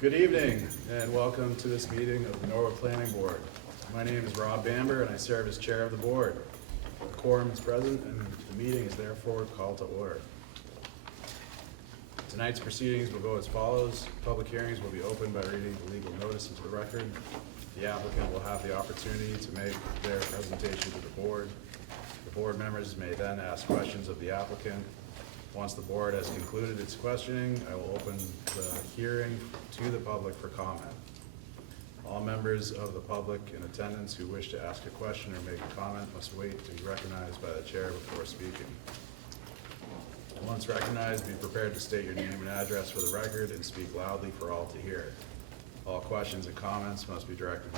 Good evening and welcome to this meeting of the Norwood Planning Board. My name is Rob Bamber and I serve as chair of the board. The quorum is present and the meeting is therefore called to order. Tonight's proceedings will go as follows. Public hearings will be opened by reading the legal notice into the record. The applicant will have the opportunity to make their presentation to the board. The board members may then ask questions of the applicant. Once the board has concluded its questioning, I will open the hearing to the public for comment. All members of the public in attendance who wish to ask a question or make a comment must wait to be recognized by the chair before speaking. Once recognized, be prepared to state your name and address for the record and speak loudly for all to hear. All questions and comments must be directed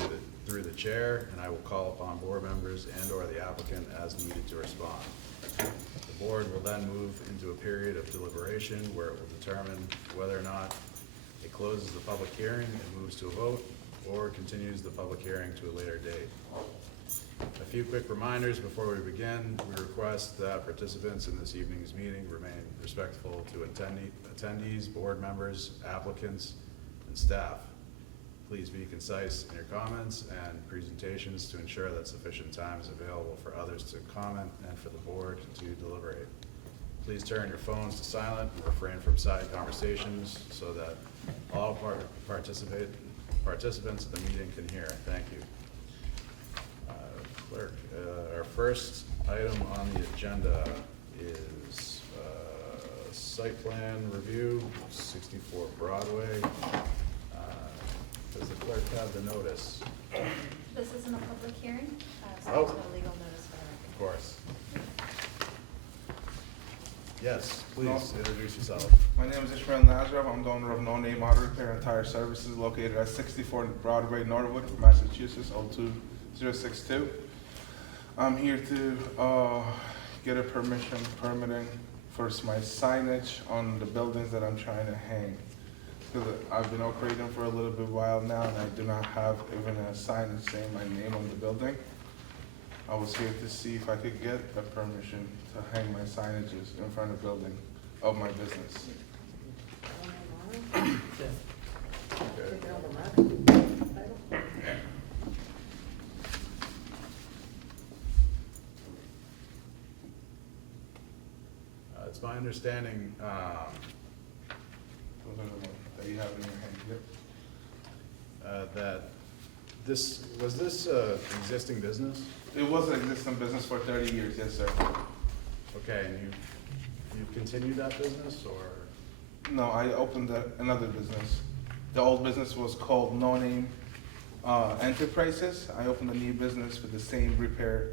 through the chair, and I will call upon board members and/or the applicant as needed to respond. The board will then move into a period of deliberation where it will determine whether or not it closes the public hearing and moves to a vote, or continues the public hearing to a later date. A few quick reminders before we begin. We request that participants in this evening's meeting remain respectful to attendees, board members, applicants, and staff. Please be concise in your comments and presentations to ensure that sufficient time is available for others to comment and for the board to deliberate. Please turn your phones to silent and refrain from side conversations so that all participants of the meeting can hear. Thank you. Clerk, our first item on the agenda is site plan review, 64 Broadway. Does the clerk have the notice? This isn't a public hearing, so Oh. there's no legal notice for Of course. Yes, please introduce yourself. My name is Ishmael Nazarov. I'm the owner of No Name Auto Repair and Tire Services located at 64 Broadway, Norwood, Massachusetts, 02062. I'm here to get a permitting for my signage on the buildings that I'm trying to hang. Because I've been operating for a little bit while now and I do not have even a signage saying my name on the building. I was here to see if I could get a permission to hang my signages in front of the building of my business. It's my understanding, That you have in your hand. Yep. that this existing business? It was an existing business for 30 years, yes, sir. Okay, and you've continued that business, or? No, I opened another business. The old business was called No Name Enterprises. I opened a new business with the same repair.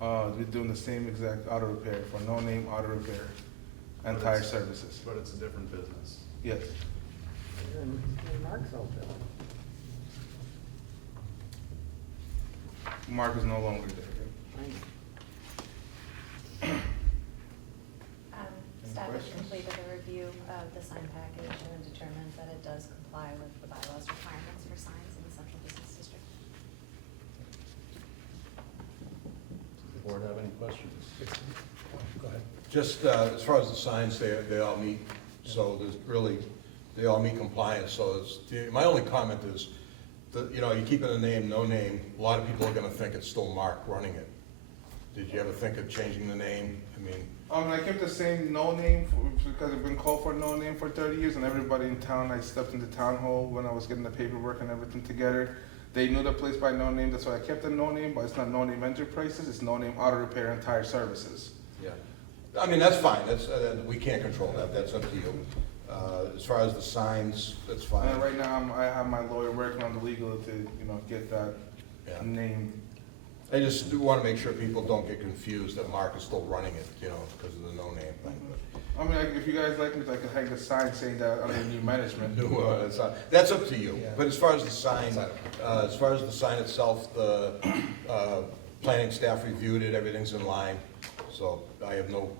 We're doing the same exact auto repair for No Name Auto Repair and Tire Services. But it's a different business. Yes. And Mark's out there. Mark is no longer there. Staff has questions? completed a review of the sign package and determined that it does comply with the bylaws requirements for signs in the central business district. Does the board have any questions? Go ahead. Just as far as the signs, they all meet, so there's really, they all meet compliance, so my only comment is, you keep it a name, No Name, a lot of people are gonna think it's still Mark running it. Did you ever think of changing the name? I mean, I kept the same No Name because I've been called for No Name for 30 years, and everybody in town, I stepped into town hall when I was getting the paperwork and everything together. They knew the place by No Name, that's why I kept the No Name, but it's not No Name Enterprises, it's No Name Auto Repair and Tire Services. yeah, I mean, that's fine, that's, we can't control that, that's up to you. As far as the signs, that's fine. And right now, I have my lawyer working on the legal to, get that Yeah. name. I just do wanna make sure people don't get confused that Mark is still running it, because of the No Name thing. I mean, like, if you guys like me, I could hang a sign saying that under new management. That's up to you. Yeah. But as far as the sign, itself, the planning staff reviewed it, everything's in line. So I have no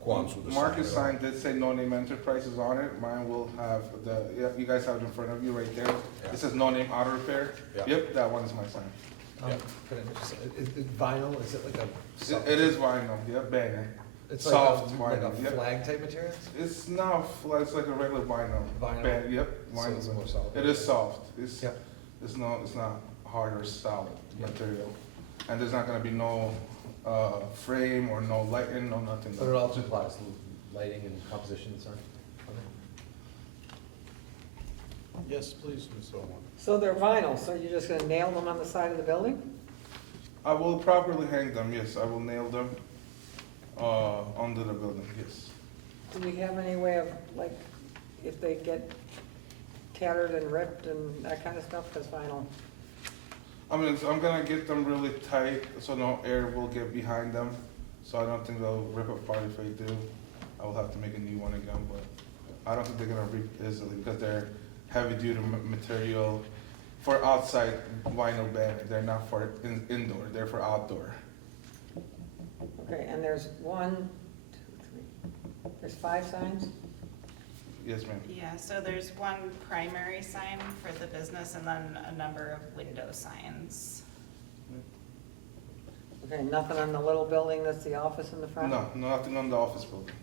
qualms with the sign. Marcus' at all. sign did say no name enterprises on it. Mine will have yeah, you guys have it in front of you right there. Yeah. It says no name auto repair. Yeah. Yep, that one is my sign. Yeah. Could I just, is vinyl, is it like a? It is vinyl, yep, banger. It's soft like vinyl, a yep. flag type material? It's not, it's like a regular vinyl. Vinyl? Yep, So vinyl. it's more solid. It is soft. It's, Yep. it's not hard or solid Yep. material. And there's not gonna be no, frame or no lighting, no nothing. But it also applies to lighting and composition and so on? Yes, please, Ms. Owen. So they're vinyl, so you're just gonna nail them on the side of the building? I will properly hang them, yes, I will nail them, under the building, yes. Do we have any way of, like, if they get tattered and ripped and that kind of stuff, because vinyl? I mean, I'm gonna get them really tight, so no air will get behind them, so I don't think they'll rip apart if they do. I will have to make a new one again, but I don't think they're gonna rip easily, because they're heavy-duty material for outside vinyl banner. They're not for indoor, they're for outdoor. Okay, and there's 1, 2, 3, there's 5 signs? Yes, ma'am. Yeah, so there's one primary sign for the business and then a number of window signs. Okay, nothing on the little building that's the office in the front? No, nothing on the office building.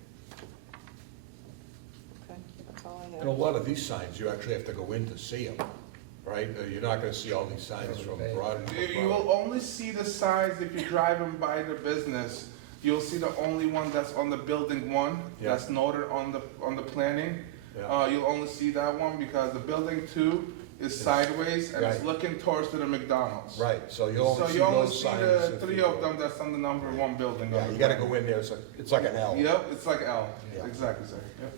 Okay, that's all I And a have. lot of these signs, you actually have to go in to see them, right? You're not gonna see all these signs from Broad. You will only see the signs if you're driving by the business. You'll see the only one that's on the building one, Yeah. that's noted on the planning. Yeah. You'll only see that one because the building 2 is sideways and it's Right. looking towards to the McDonald's. Right, so you only So see you only those see signs. the if 3 you of go. them that's on the number 1 building. Yeah, you gotta go in there, it's like an L. Yep, it's like L, Yeah. exactly, sir, yep.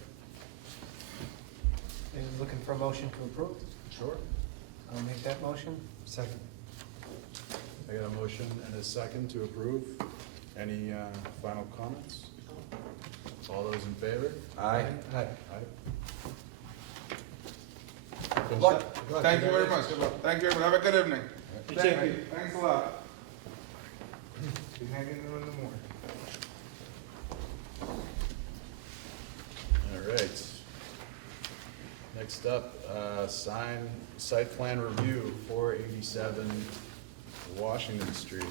And looking for a motion to approve? Sure. I'll make that motion. Second. I got a motion and a second to approve. Any final comments? All those in favor? Aye. Aye. Aye. Good luck. Thank you very much. Thank you, have a good evening. Thank you, thanks a lot. Be hanging in the morning. All right. Next up, site plan review, 487 Washington Street.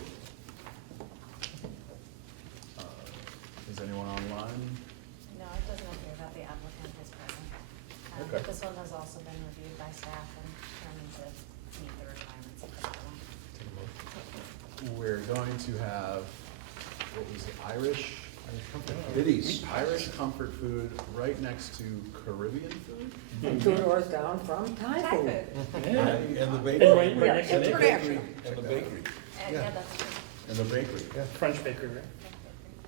Is anyone online? No, it doesn't appear that the applicant is present. Okay. This one has also been reviewed by staff and determined to meet the requirements of the plan. We're going to have, what was it, Irish Biddies. Comfort Food right next to Caribbean Food? And 2 doors down from Thai Thai food. food. And the bakery. Yeah, international. And the bakery. Yeah, that's true. And the bakery. French bakery, right?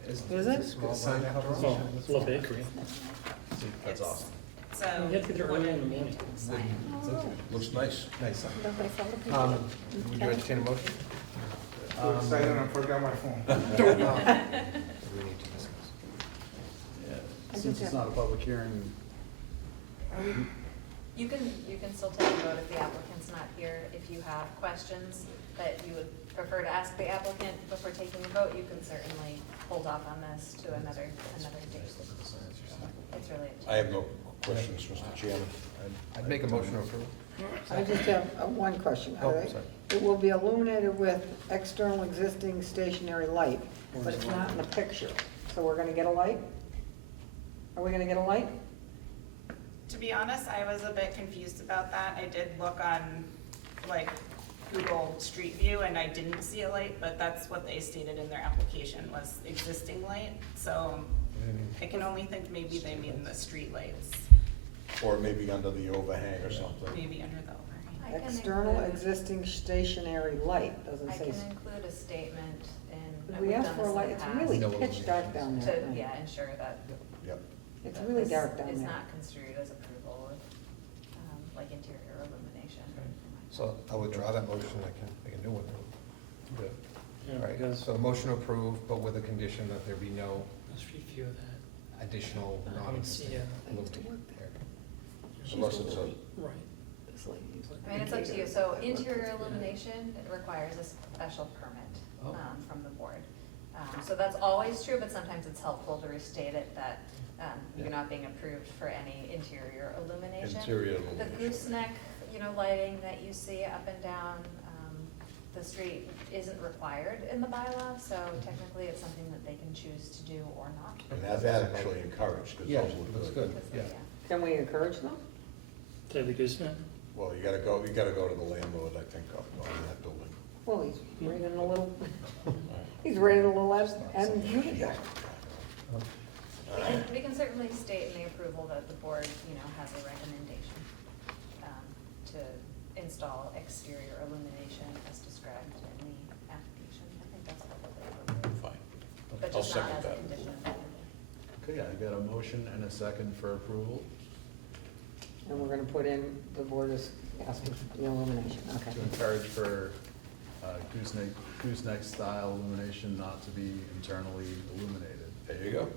Is it? Small Sign sign out out front. Well, it's a little bakery. That's awesome. So. You have to get there early in the morning. Sign. Looks nice. Nice. Nobody saw the picture. Would you entertain a motion? Too excited, I forgot my phone. We need to discuss. Yeah. I Since just it's have- not a public hearing, You can still take a vote if the applicant's not here. If you have questions that you would prefer to ask the applicant before taking a vote, you can certainly hold off on this to another date. It's really up to you. I have no questions, Mr. Chairman. I'd make a motion to approve. I just have one question. Oh, All right. sorry. It will be illuminated with external existing stationary light, but it's not in the picture. So we're gonna get a light? Are we gonna get a light? To be honest, I was a bit confused about that. I did look on, like, Google Street View, and I didn't see a light, but that's what they stated in their application, was existing light. So I can only think maybe they mean the street lights, Or maybe under the overhang or something. maybe under the overhang. I can External include- existing stationary light, doesn't I say. can include a statement in. Could we ask for a light? It's really No pitch dark down there. To, yeah, ensure that. Yep. It's that really this dark down is there. not construed as approval of, like interior illumination. So I would draw that motion, I can make a new one. Good. Yeah, All right, because so the motion to approve, but with the condition that there be no, let's review that. additional I non would see, illuminated. Unless it's a, right. This lady's I mean, it's up to you, so interior illumination, it requires a special permit, Oh. from the board. So that's always true, but sometimes it's helpful to restate it that, you're not being approved for any interior illumination. Interior The illumination. gooseneck, lighting that you see up and down, the street isn't required in the bylaw, so technically it's something that they can choose to do or not. and that's actually encouraged, because Yeah, those look looks good. good, Because, yeah. Can we encourage them? To the gooseneck? Well, you gotta go to the landlord, I think, on that building. Well, he's rated a little, he's rated a little less, and you did that. We can certainly state in the approval that the board, has a recommendation to install exterior illumination as described in the application. I think that's probably appropriate, Fine. but I'll just not second as a that. condition. Okay, I got a motion and a second for approval And we're gonna put in, the board is asking for the illumination, okay. to encourage for gooseneck style illumination not to be internally illuminated. There you go.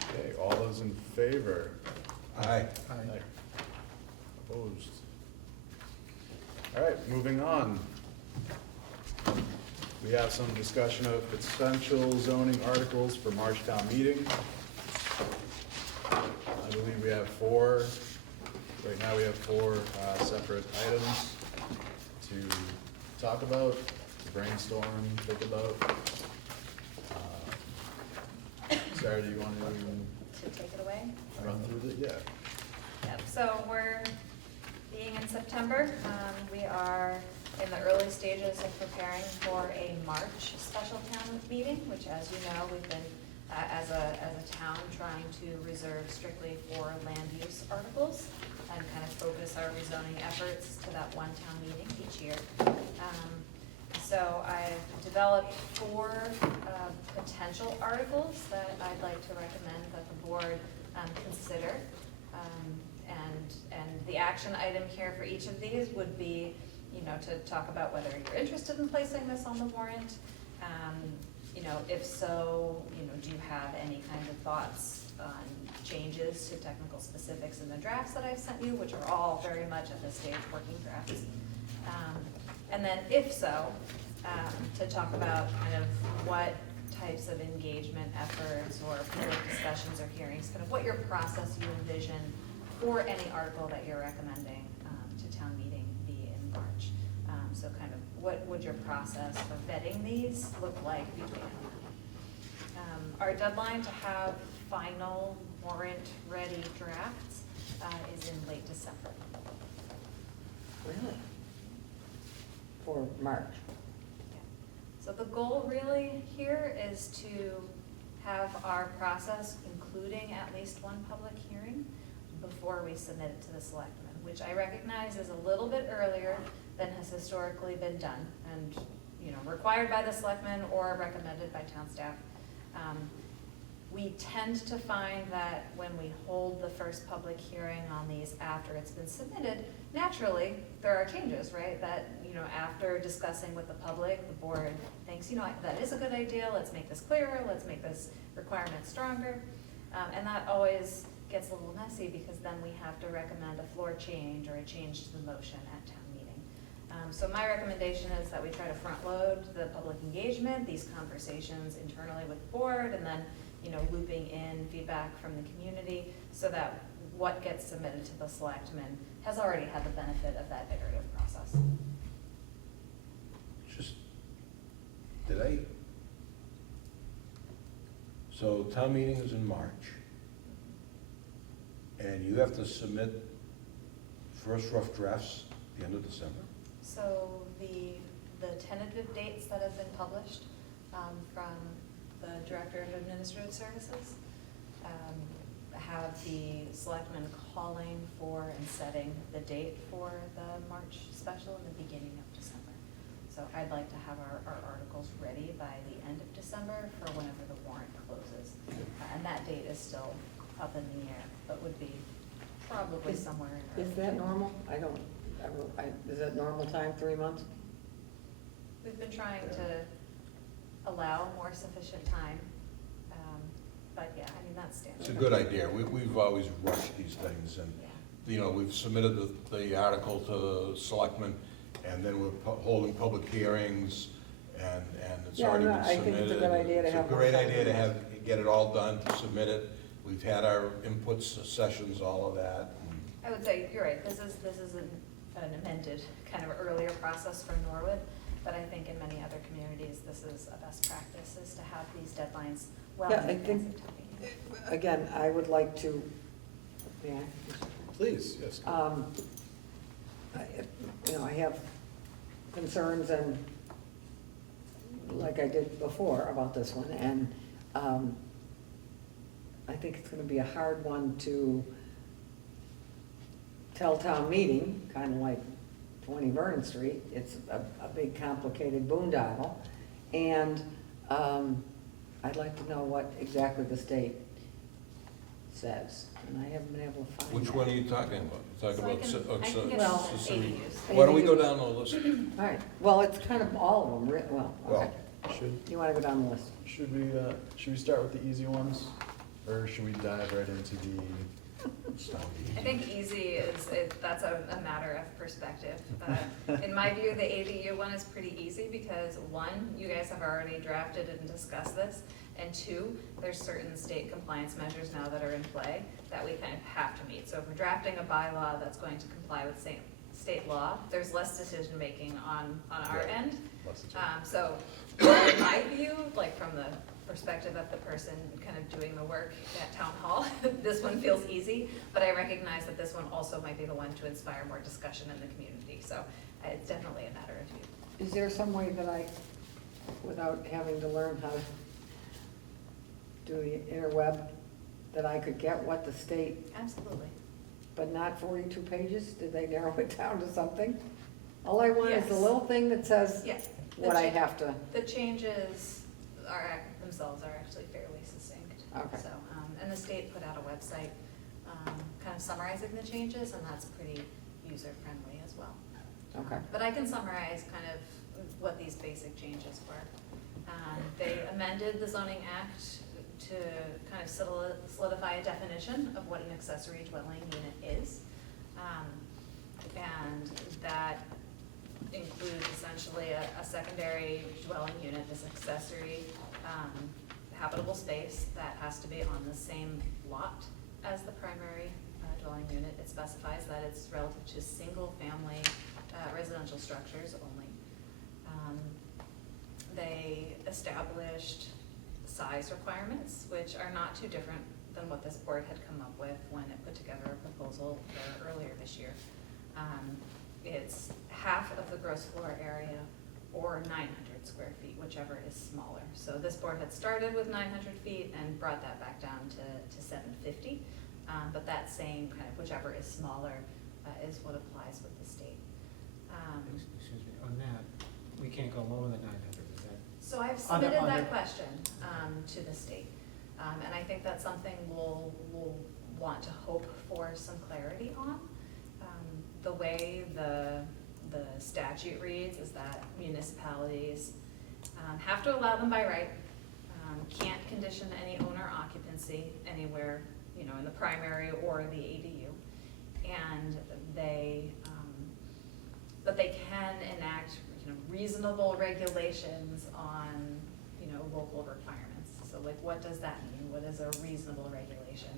Okay, all those in favor? Aye. Aye. Opposed? All right, moving on. We have some discussion of potential zoning articles for March town meeting. I believe we have four, right now we have four separate items to talk about, to brainstorm, think about. Sarah, do you want To take it away? to run through it? Yeah. Yep, so we're, being in September, we are in the early stages of preparing for a March special town meeting, which, as you know, we've been, as a town, trying to reserve strictly for land use articles and kind of focus our rezoning efforts to that one town meeting each year. So I've developed four potential articles that I'd like to recommend that the board consider. And the action item here for each of these would be, to talk about whether you're interested in placing this on the warrant. If so, do you have any kind of thoughts on changes to technical specifics in the drafts that I've sent you, which are all very much at this stage working drafts? And then if so, to talk about kind of what types of engagement efforts or public discussions or hearings, kind of what your process you envision for any article that you're recommending to town meeting be in March. So kind of what would your process for vetting these look like between our deadline to have final warrant-ready drafts is in late December. Really? For March? So the goal really here is to have our process including at least one public hearing before we submit it to the selectmen, which I recognize is a little bit earlier than has historically been done and, required by the selectmen or recommended by town staff. We tend to find that when we hold the first public hearing on these after it's been submitted, naturally, there are changes, right? That, after discussing with the public, the board thinks, that is a good idea, let's make this clearer, let's make this requirement stronger. And that always gets a little messy because then we have to recommend a floor change or a change to the motion at town meeting. So my recommendation is that we try to front load the public engagement, these conversations internally with the board, and then looping in feedback from the community so that what gets submitted to the selectmen has already had the benefit of that iterative process. So town meeting is in March, and you have to submit first rough drafts at the end of December? So the tentative dates that have been published from the Director of Administrative Services have the selectmen calling for and setting the date for the March special in the beginning of December. So I'd like to have our articles ready by the end of December for whenever the warrant closes. And that date is still up in the air, but would be probably somewhere in early. Is that normal? Is that normal time, 3 months? We've been trying to allow more sufficient time, but yeah, I mean, that's standard. It's a good idea. We've always rushed these things, and, Yeah. you know, we've submitted the article to the selectmen, and then we're holding public hearings, and it's Yeah, already no, been I think submitted. it's a good idea to have It's a more great time idea to on have, get it all done, to submit it. We've had our inputs, sessions, all of that. I would say, you're right, this is an amended, kind of earlier process for Norwood, but I think in many other communities, this is a best practice, is to have these deadlines well Yeah, in I advance think- of town meeting. Again, I would like to, yeah, Please, yes. I have concerns and, like I did before about this one, and I think it's gonna be a hard one to tell town meeting, kinda like 20 Vernon Street, it's a big complicated boondoggle, and I'd like to know what exactly the state says, and I haven't been able to find that. Which one are you talking about? You're So talking I about, can get Well, some Sicily. ADUs. Why don't we go ADUs. down the list? All right, well, it's kind of all of them, well, okay. Should, You wanna go down the list? should we start with the easy ones? Or should we dive right into the, It's not I easy. think easy that's a matter of perspective. In my view, the ADU one is pretty easy because, one, you guys have already drafted and discussed this, and two, there's certain state compliance measures now that are in play that we kind of have to meet. So if we're drafting a bylaw that's going to comply with state law, there's less decision-making on our Right. end. less than two? So, in my view, like from the perspective of the person kind of doing the work at town hall, this one feels easy, but I recognize that this one also might be the one to inspire more discussion in the community, so it's definitely a matter of you. Is there some way that I, without having to learn how to do the interweb, that I could get what the state, Absolutely. but not 42 pages? Did they narrow it down to something? All I want is a Yes. little thing that says Yeah. what I have to, The changes themselves are actually fairly succinct. Okay. So, and the state put out a website, kind of summarizing the changes, and that's pretty user-friendly as well. okay. But I can summarize kind of what these basic changes were. They amended the zoning act to kind of solidify a definition of what an accessory dwelling unit is. And that includes essentially a secondary dwelling unit, this accessory habitable space that has to be on the same lot as the primary dwelling unit. It specifies that it's relative to single-family residential structures only. They established size requirements, which are not too different than what this board had come up with when it put together a proposal earlier this year. It's half of the gross floor area or 900 square feet, whichever is smaller. So this board had started with 900 feet and brought that back down to 750. But that same kind of whichever is smaller is what applies with the state. Excuse me, on that, we can't go lower than 900, is that? So I've On the- submitted on that the- question to the state. And I think that's something we'll want to hope for some clarity on. The way the statute reads is that municipalities have to allow them by right, can't condition any owner occupancy anywhere, in the primary or the ADU. And but they can enact, reasonable regulations on, local requirements. So like, what does that mean? What is a reasonable regulation?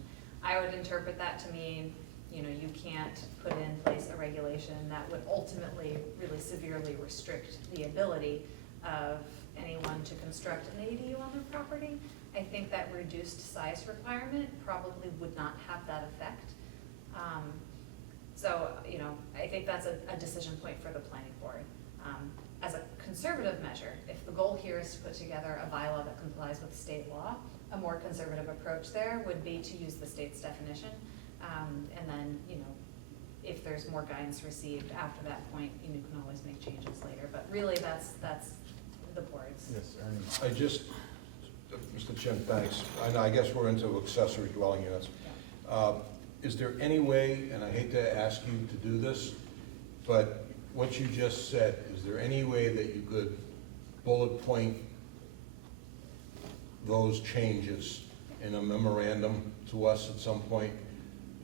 I would interpret that to mean, you can't put in place a regulation that would ultimately really severely restrict the ability of anyone to construct an ADU on their property. I think that reduced size requirement probably would not have that effect. So, I think that's a decision point for the planning board. As a conservative measure, if the goal here is to put together a bylaw that complies with state law, a more conservative approach there would be to use the state's definition. And then, if there's more guidance received after that point, you can always make changes later. But really, that's the board's. Yes, Ernie. Mr. Chin, thanks. I guess we're into accessory dwelling units. Is there any way, and I hate to ask you to do this, but what you just said, is there any way that you could bullet point those changes in a memorandum to us at some point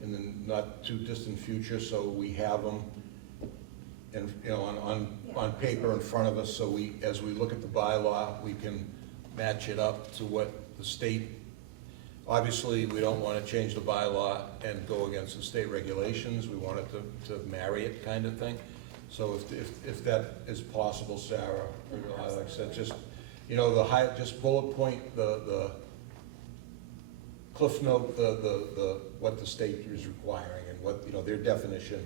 in the not too distant future, so we have them and, you know, on paper in front of us, so we, as we look at the bylaw, we can match it up to what the state. Obviously, we don't want to change the bylaw and go against the state regulations. We want it to marry it, kind of thing. So if that is possible, Sarah, or like I said, just, you know, just bullet point the cliff note, the what the state is requiring and what, you know, their definition,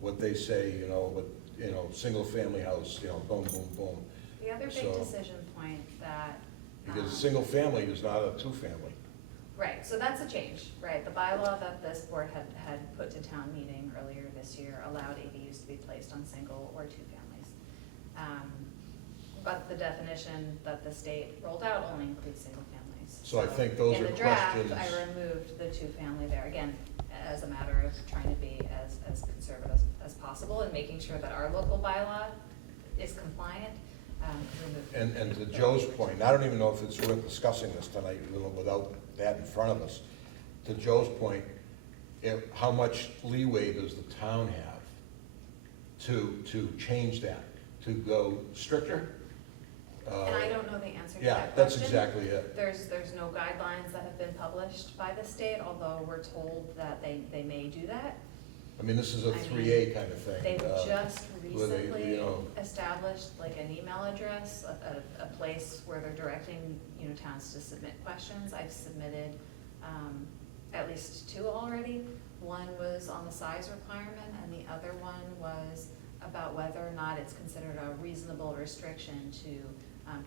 what they say, you know, what, you know, single family house, you know, boom, boom, boom. The other big So- decision point that. Because single family is not a two-family. Right, so that's a change, right? The bylaw that this board had put to town meeting earlier this year allowed ADUs to be placed on single or two families. But the definition that the state rolled out only includes single families. So I think those are In the draft, questions. I removed the two-family there, again, as a matter of trying to be as conservative as possible and making sure that our local bylaw is compliant. Removed. And to Joe's point, I don't even know if it's worth discussing this tonight without that in front of us. To Joe's point, how much leeway does the town have to change that, to go stricter? And I don't know the answer to that Yeah, question. that's exactly it. There's no guidelines that have been published by the state, although we're told that they may do that. I mean, this is a I mean, 3A kind of thing. They've just where they, recently you know, established like an email address, a place where they're directing, you know, towns to submit questions. I've submitted at least 2 already. One was on the size requirement, and the other one was about whether or not it's considered a reasonable restriction to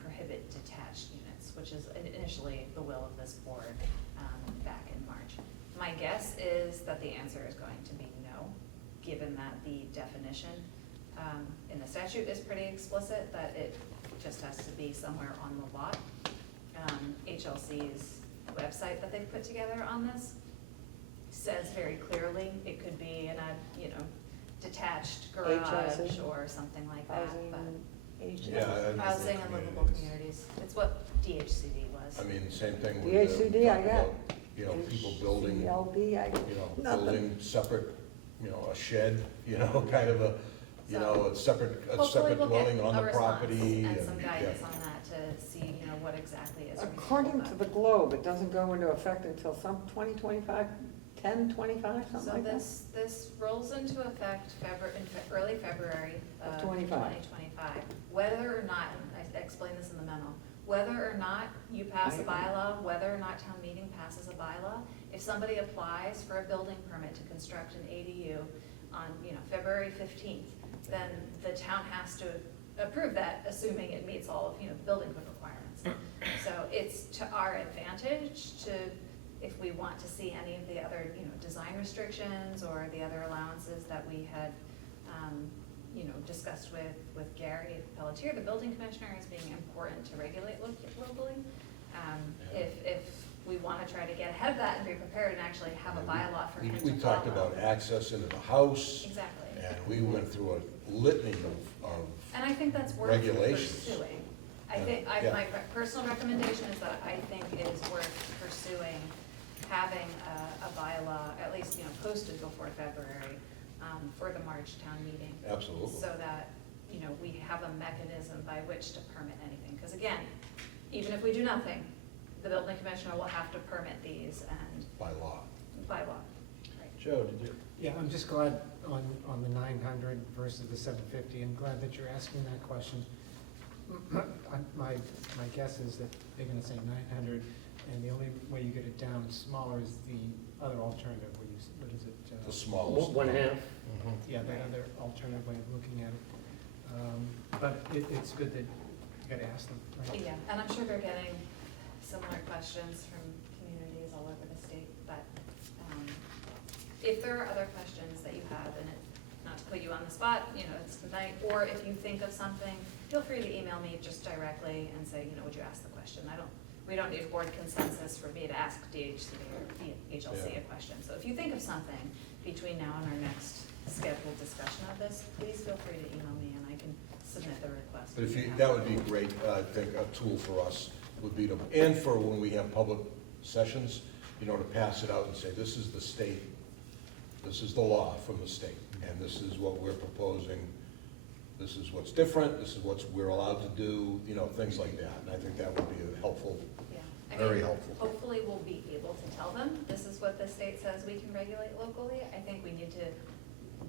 prohibit detached units, which is initially the will of this board back in March. My guess is that the answer is going to be no, given that the definition in the statute is pretty explicit, that it just has to be somewhere on the lot. HLC's website that they've put together on this says very clearly it could be in a, you know, detached garage HLC? or something like that, Housing but agent. Yeah, and- housing and livable communities, it's what DHCD was. I mean, same thing with. DHCD, I talk got. about, you know, people building, CLB, you know, nothing. building separate, you know, a shed, you know, kind of a, you know, a separate Hopefully we'll get dwelling on a the response property. and some yeah. guidance on that to see, you know, what exactly is reasonable. According to the Globe, it doesn't go into effect until 2025, 10/25, So something like that? this rolls into effect early February Of of 25. 2025. Whether or not, and I explained this in the memo, whether or not you pass a bylaw, whether or not town meeting passes a bylaw, if somebody applies for a building permit to construct an ADU on, you know, February 15th, then the town has to approve that, assuming it meets all of, you know, the building code requirements. So it's to our advantage to, if we want to see any of the other, you know, design restrictions or the other allowances that we had, you know, discussed with Gary Pelletier, the building commissioner, as being important to regulate locally. If we want to try to get ahead of that and be prepared and actually have a bylaw for him to follow. We talked about access into the house. Exactly. And we went through a litany of And I think that's worth regulations. pursuing. I Yeah, think, yeah. my personal recommendation is that I think it is worth pursuing having a bylaw, at least, you know, posted before February, for the March town meeting. Absolutely. So that, you know, we have a mechanism by which to permit anything. Because again, even if we do nothing, the building commissioner will have to permit these and by law. by law. Right. Joe, did you? Yeah, I'm just glad on the 900 versus the 750, I'm glad that you're asking that question. My guess is that they're gonna say 900, and the only way you get it down smaller is the other alternative, what is it? The smallest. 1.5. Yeah, the other alternative way of looking at it. But it's good that you gotta ask them, right? Yeah, and I'm sure they're getting similar questions from communities all over the state, but if there are other questions that you have, and not to put you on the spot, you know, it's tonight, or if you think of something, feel free to email me just directly and say, you know, would you ask the question? We don't need board consensus for me to ask DHC or HLC a question. So if you think of something between now and our next scheduled discussion of this, please feel free to email me and I can submit the request. But if you, that would be great, I think, a tool for us would be to, and for when we have public sessions, you know, to pass it out and say, this is the state, this is the law from the state, and this is what we're proposing, this is what's different, this is what we're allowed to do, you know, things like that. And I think that would be a helpful, Yeah. I very mean, helpful. Hopefully we'll be able to tell them, this is what the state says we can regulate locally. I think we need to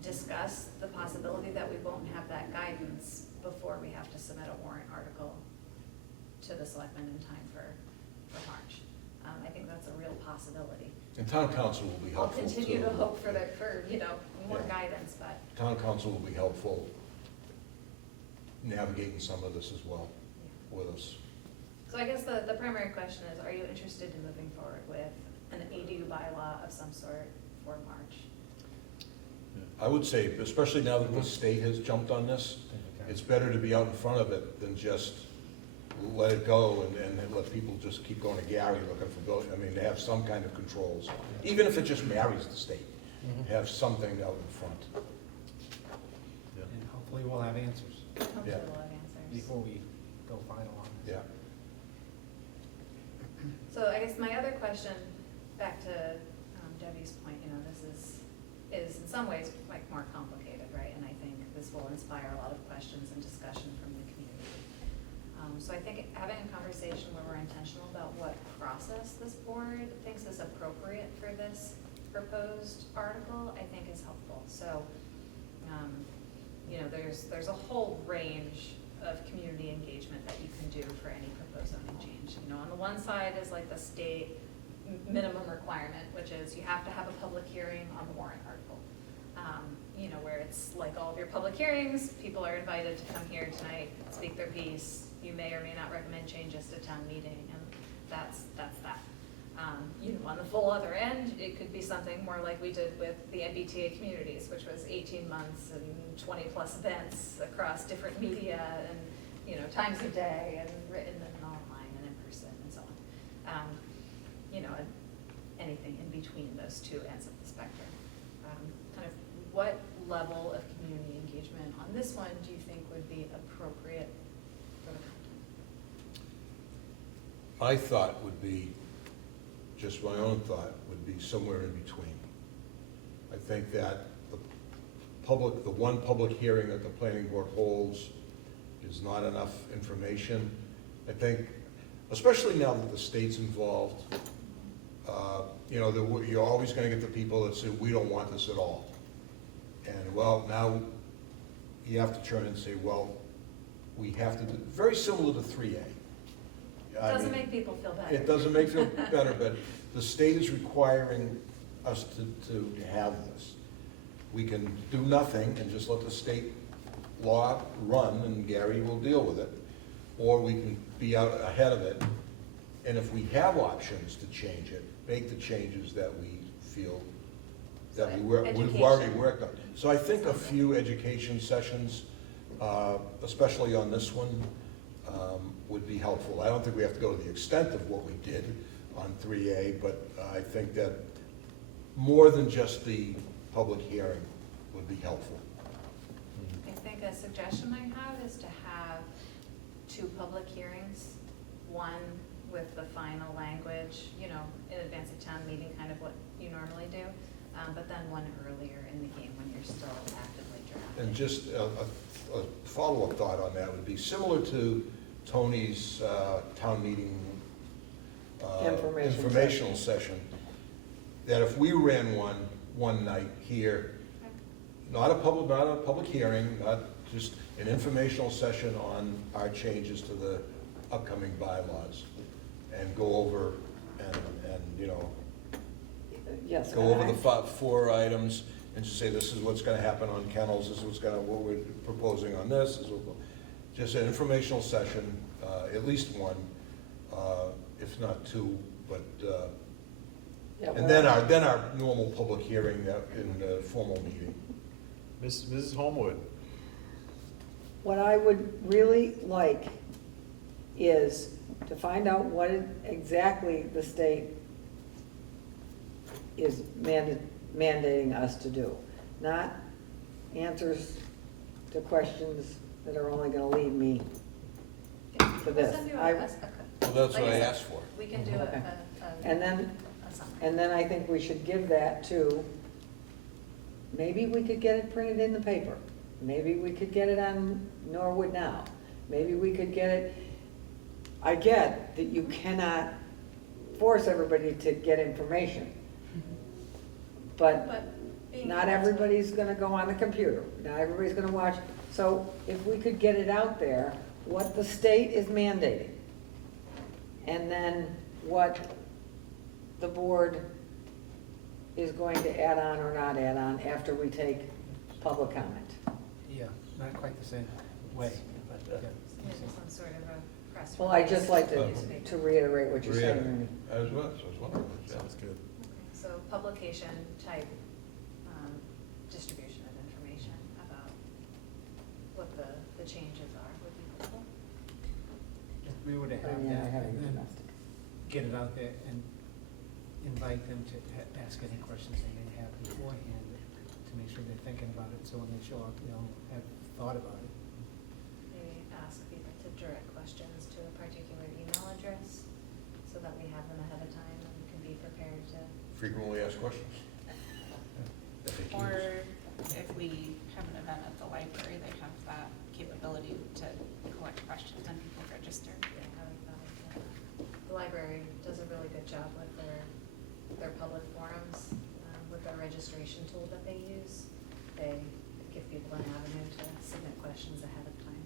discuss the possibility that we won't have that guidance before we have to submit a warrant article to the selectmen in time for March. I think that's a real possibility. and town council will be I'll helpful too. continue to hope for more Yeah. guidance, but Town council will be helpful navigating some of this as well with us. so I guess the primary question is, are you interested in moving forward with an ADU bylaw of some sort for March? I would say, especially now that the state has jumped on this, it's better to be out in front of it than just let it go and let people just keep going to Gary looking for building. I mean, to have some kind of controls, even if it just marries the state, have something out in front. And hopefully we'll have answers Hopefully Yeah. we'll have answers. before we go final on this. Yeah. So I guess my other question, back to Debbie's point, this is in some ways like more complicated, right? And I think this will inspire a lot of questions and discussion from the community. So I think having a conversation where we're intentional about what process this board thinks is appropriate for this proposed article, I think is helpful. So, there's a whole range of community engagement that you can do for any proposed zoning change. On the one side is like the state minimum requirement, which is you have to have a public hearing on the warrant article. Where it's like all of your public hearings, people are invited to come here tonight, speak their piece. You may or may not recommend changes to town meeting, and that's that. On the full other end, it could be something more like we did with the MBTA communities, which was 18 months and 20 plus events across different media and, times of day and written and online and in person and so on. And anything in between those two ends of the spectrum. Kind of what level of community engagement on this one do you think would be appropriate for the content? My thought would be, just my own thought, would be somewhere in between. I think that the one public hearing that the planning board holds is not enough information. I think, especially now that the state's involved, you're always gonna get the people that say, we don't want this at all. And well, now you have to turn and say, well, we have to do, very similar to 3A. Doesn't make people feel better. It doesn't make feel better, but the state is requiring us to have this. We can do nothing and just let the state law run and Gary will deal with it. Or we can be out ahead of it, and if we have options to change it, make the changes that we feel that we've already Education. worked on. So I think a few education sessions, especially on this one, would be helpful. I don't think we have to go to the extent of what we did on 3A, but I think that more than just the public hearing would be helpful. I think a suggestion I have is to have 2 public hearings, one with the final language, in advance of town meeting, kind of what you normally do, but then one earlier in the game when you're still actively drafting. And just a follow-up thought on that would be similar to Tony's town meeting informational session, that if we ran one night here, not a public hearing, not just an informational session on our changes to the upcoming bylaws, and go over and Yes. go over the 4 items and just say, this is what's gonna happen on kennels, this is what we're proposing on this, just an informational session, at least one, if not 2, but, Yeah, and then our normal public hearing in the formal meeting. Mrs. Homewood, What I would really like is to find out what exactly the state is mandating us to do. Not answers to questions that are only gonna leave me for We'll this. send you I- a Well, that's like what I said, asked for. We can do Okay. a And then, summary. and then I think we should give that to, maybe we could get it printed in the paper. Maybe we could get it on Norwood Now. Maybe we could get it, I get that you cannot force everybody to get information. But But being not able to- everybody's gonna go on the computer, not everybody's gonna watch. So if we could get it out there, what the state is mandating, and then what the board is going to add on or not add on after we take public comment. Yeah, not quite the same way, but, yeah. Maybe some sort of a press. Well, I'd just like release. to reiterate what you're saying, Ernie. I was wondering, yeah. Sounds good. Okay, so publication type, distribution of information about what the changes are would be helpful. If we were to have Yeah, that, having and then domestic. get it out there and invite them to ask any questions they may have beforehand, to make sure they're thinking about it, so when they show up, have thought about it. Maybe ask people to direct questions to a particular email address so that we have them ahead of time and can be prepared to. Frequently asked questions. FAQs. Or if we have an event at the library, they have that capability to collect questions and people register. Yeah, how we thought of that. The library does a really good job with their public forums, with their registration tool that they use. They give people an avenue to submit questions ahead of time,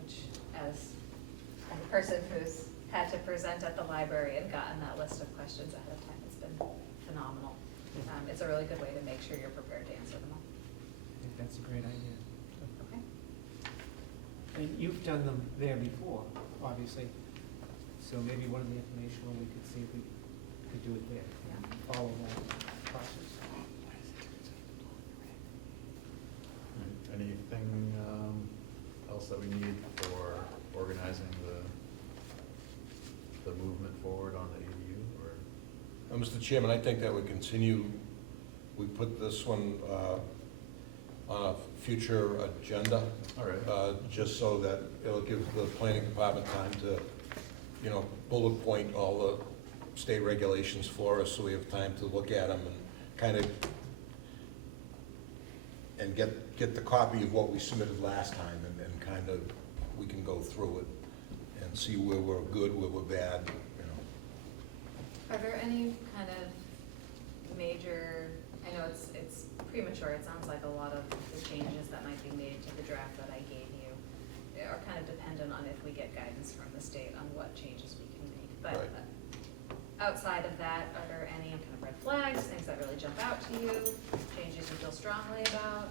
which as a person who's had to present at the library and gotten that list of questions ahead of time, it's been phenomenal. It's a really good way to make sure you're prepared to answer them all. I think that's a great idea. Okay. And you've done them there before, obviously, so maybe one of the informational, we could see if we could do it there. Yeah. Follow that process. Anything else that we need for organizing the movement forward on the ADU, or? Mr. Chairman, I think that would continue, we put this one on a future agenda. All right. Just so that it'll give the planning department time to, bullet point all the state regulations for us, so we have time to look at them and kind of, and get the copy of what we submitted last time, and kind of, we can go through it and see where we're good, where we're bad, Are there any kind of major, I know it's premature, it sounds like a lot of the changes that might be made to the draft that I gave you are kind of dependent on if we get guidance from the state on what changes we can make. But Right. outside of that, are there any kind of red flags, things that really jump out to you, changes you feel strongly about?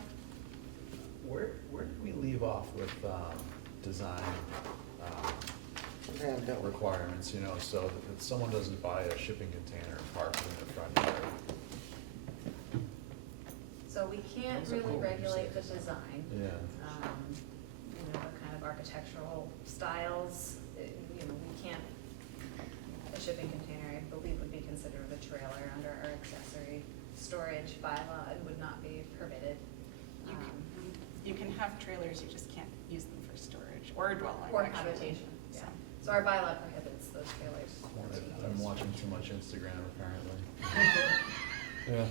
Where did we leave off with design Compatibility. requirements, so that someone doesn't buy a shipping container and park it in the front yard? So we can't Those are really cool. regulate the design. Yeah. The kind of architectural styles, we can't, a shipping container, I believe, would be considered a trailer under our accessory storage bylaw and would not be permitted. You can have trailers, you just can't use them for storage or dwelling. Or actually. habitation, yeah. So- So our bylaw prohibits those trailers. I'm watching too much Instagram, apparently. Yeah.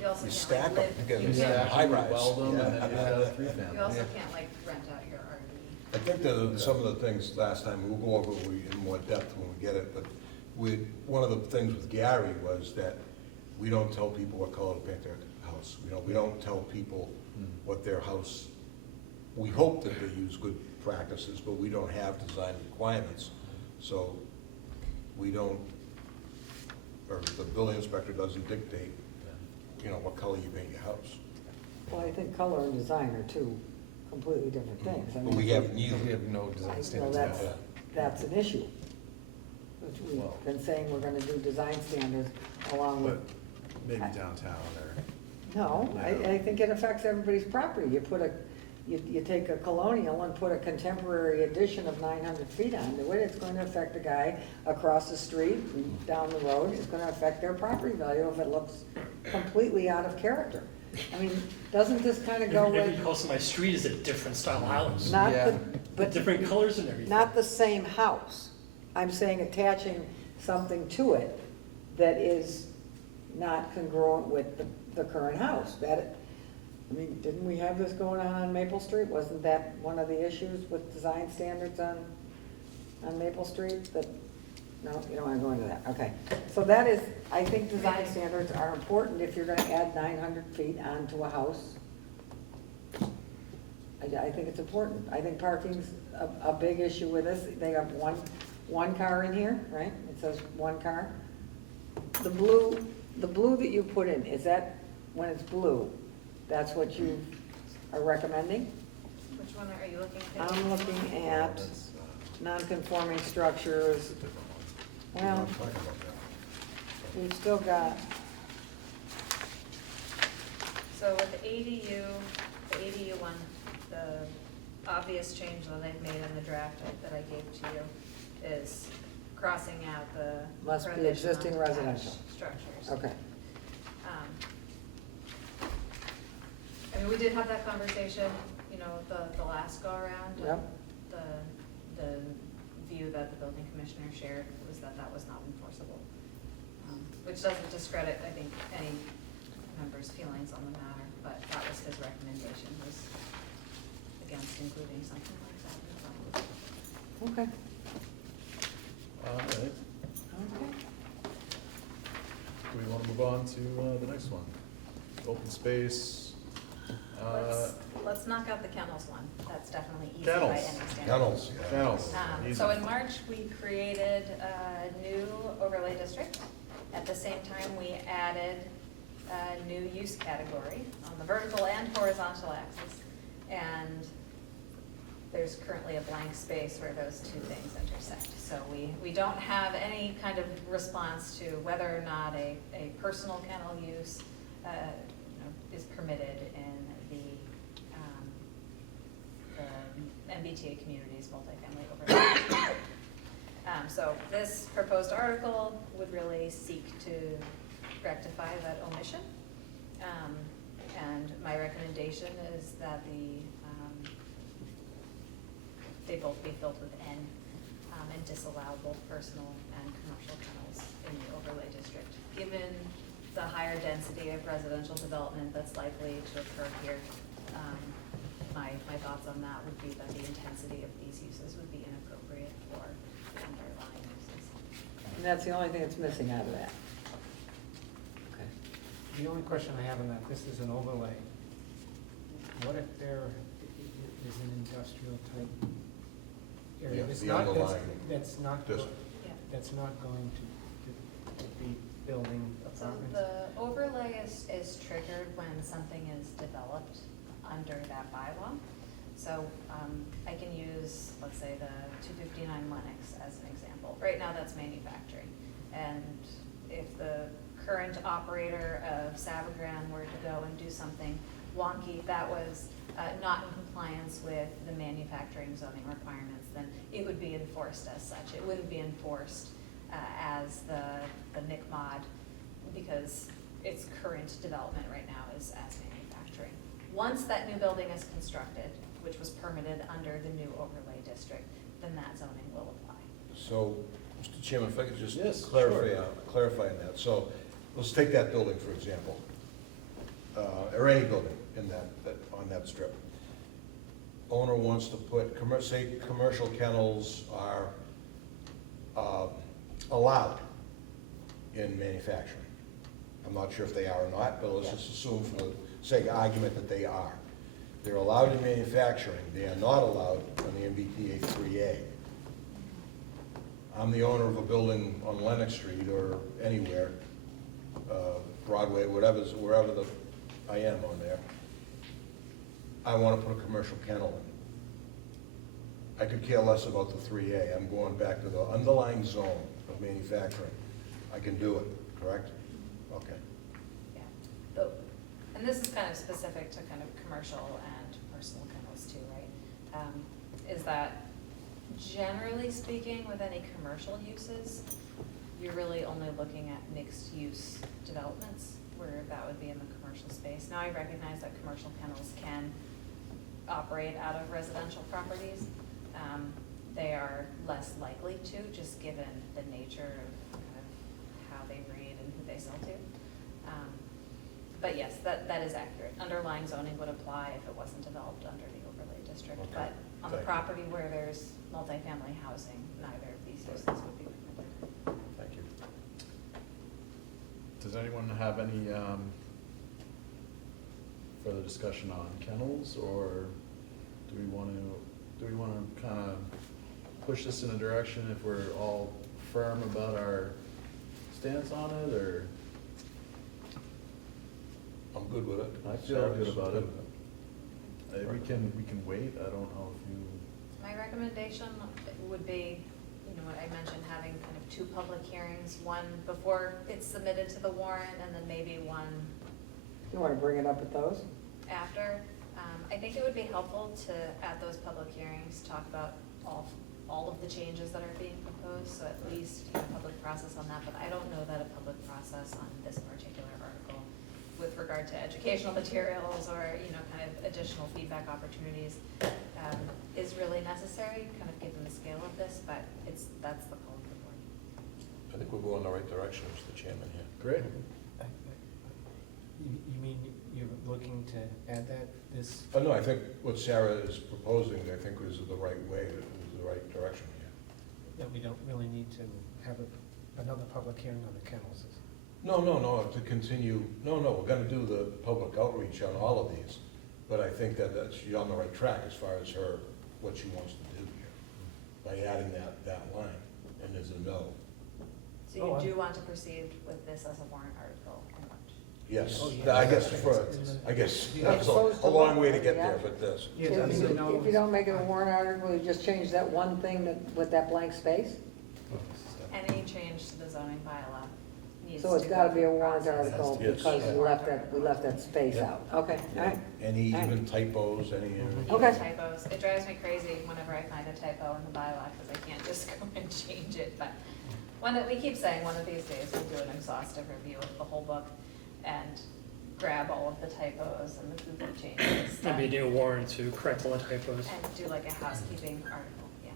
You also You can't stack like 'em, live, you get you them can't- high rise. Weld them, and then you've got a you three-family. also can't like rent out your RV. I think that some of the things last time, we'll go over it in more depth when we get it, but one of the things with Gary was that we don't tell people what color to paint their house. We don't tell people what their house, we hope that they use good practices, but we don't have design requirements. So we don't, or the building inspector doesn't dictate, what color you paint your house. Well, I think color and design are two completely different things. I But mean, we have neither. We have no design Well, standards. that's, Yeah. that's an issue. Which we've Well- been saying we're gonna do design standards along But with, maybe downtown or, no, No. I think it affects everybody's property. You take a colonial and put a contemporary addition of 900 feet onto it, it's going to affect the guy across the street and down the road. It's gonna affect their property value if it looks completely out of character. I mean, doesn't this kind of go Every with, house on my street is a different style house. not Yeah. But different colors and everything. not the same house. I'm saying attaching something to it that is not congruent with the current house. I mean, didn't we have this going on Maple Street? Wasn't that one of the issues with design standards on Maple Street? That, no, you don't wanna go into that, okay. So that is, I think design standards are important if you're gonna add 900 feet onto a house. I think it's important. I think parking's a big issue with this. They have one car in here, right? It says one car. The blue that you put in, is that, when it's blue, that's what you are recommending? Which one are you looking at? I'm looking at That's, non-conforming structures. it's a different one. Well, Talking about that. we've still got, So with the ADU one, the obvious change that I've made in the draft that I gave to you is crossing out the Must be prohibition on existing attached residential. structures. okay. I mean, we did have that conversation, you know, the last go around. Yep. The view that the building commissioner shared was that that was not enforceable, which doesn't discredit, I think, any member's feelings on the matter, but that was his recommendation, was against including something like that in the plan. Okay. All right, Okay. do we want to move on to the next one? Open space. Let's knock out the kennels one. That's definitely easy by Kennels. any standard. Kennels, yeah. Kennels. Easy. So in March, we created a new overlay district. At the same time, we added a new use category on the vertical and horizontal axis. And there's currently a blank space where those two things intersect. So we don't have any kind of response to whether or not a personal kennel use is permitted in the MBTA communities multifamily overlay. So this proposed article would really seek to rectify that omission. And my recommendation is that they both be filled with N and disallow both personal and commercial kennels in the overlay district. Given the higher density of residential development that's likely to occur here, my thoughts on that would be that the intensity of these uses would be inappropriate for the underlying uses. And that's the only thing that's missing out of that. Okay. The only question I have on that, this is an overlay. What if there is an industrial type area Yeah, that's the not, underlying that's not, dis- Yeah. that's not going to be building So apartments? the overlay is triggered when something is developed under that bylaw. So I can use, let's say, the 259 Lennox as an example. Right now, that's manufacturing. And if the current operator of Savagran were to go and do something wonky that was not in compliance with the manufacturing zoning requirements, then it would be enforced as such. It wouldn't be enforced as the NICMOD, because its current development right now is as manufacturing. Once that new building is constructed, which was permitted under the new overlay district, then that zoning will apply. So, Mr. Chairman, if I could just Yes, clarify on that. So, let's take that building, for example, or any building in on that strip. Owner wants to put, say, commercial kennels are allowed in manufacturing. I'm not sure if they are or not, but let's just assume for the sake of argument that they are. They're allowed in manufacturing, they are not allowed on the MBTA 3A. I'm the owner of a building on Lennox Street or anywhere, Broadway, wherever I am on there. I want to put a commercial kennel in. I could care less about the 3A. I'm going back to the underlying zone of manufacturing. I can do it, correct? Okay. Yeah. And this is kind of specific to kind of commercial and personal kennels too, right? Is that generally speaking, with any commercial uses, you're really only looking at mixed-use developments, where that would be in the commercial space. Now, I recognize that commercial kennels can operate out of residential properties, they are less likely to, just given the nature of kind of how they breed and who they sell to. But yes, that is accurate. Underlying zoning would apply if it wasn't developed under the overlay district. Okay. But on the Thank you. property where there's multifamily housing, neither of these uses would be permitted. Thank you. Does anyone have any further discussion on kennels, or do we want to kind of push this in a direction if we're all firm about our stance on it, or? I'm good with it. I feel good about it. We can wait. I don't know if you. My recommendation would be, you know, what I mentioned, having kind of 2 public hearings, one before it's submitted to the warrant, and then maybe one You want to bring it up at those? after. I think it would be helpful to, at those public hearings, talk about all of the changes that are being proposed, so at least, you know, public process on that, but I don't know that a public process on this particular article with regard to educational materials or, you know, kind of additional feedback opportunities, is really necessary, kind of given the scale of this, but that's the call of the board. I think we're going in the right direction, Mr. Chairman, here. Great. You mean you're looking to add that, this, Oh, no, I think what Sarah is proposing, I think is the right way, is the right direction here. that we don't really need to have another public hearing on the kennels? No, to continue, we're gonna do the public outreach on all of these, but I think that she's on the right track as far as what she wants to do here, by adding that line, and there's a no. So Oh, you do want to proceed with this as a warrant article in March? Yes, Oh, yeah. I guess that was a long way to get there, but this. Yes, If I mean, you- no- if you don't make it a warrant article, you just change that one thing with that blank space? Any change to the zoning bylaw needs to. So it's gotta be a warrant process. article Yes. because we left that space Yeah. out. Okay, all right. Any even typos, any, Even Okay. typos, it drives me crazy whenever I find a typo in the bylaw, because I can't just go and change it, but we keep saying one of these days we'll do an exhaustive review of the whole book and grab all of the typos and the goofy changes. Maybe do a warrant to correct all the typos. And do like a housekeeping article, yeah.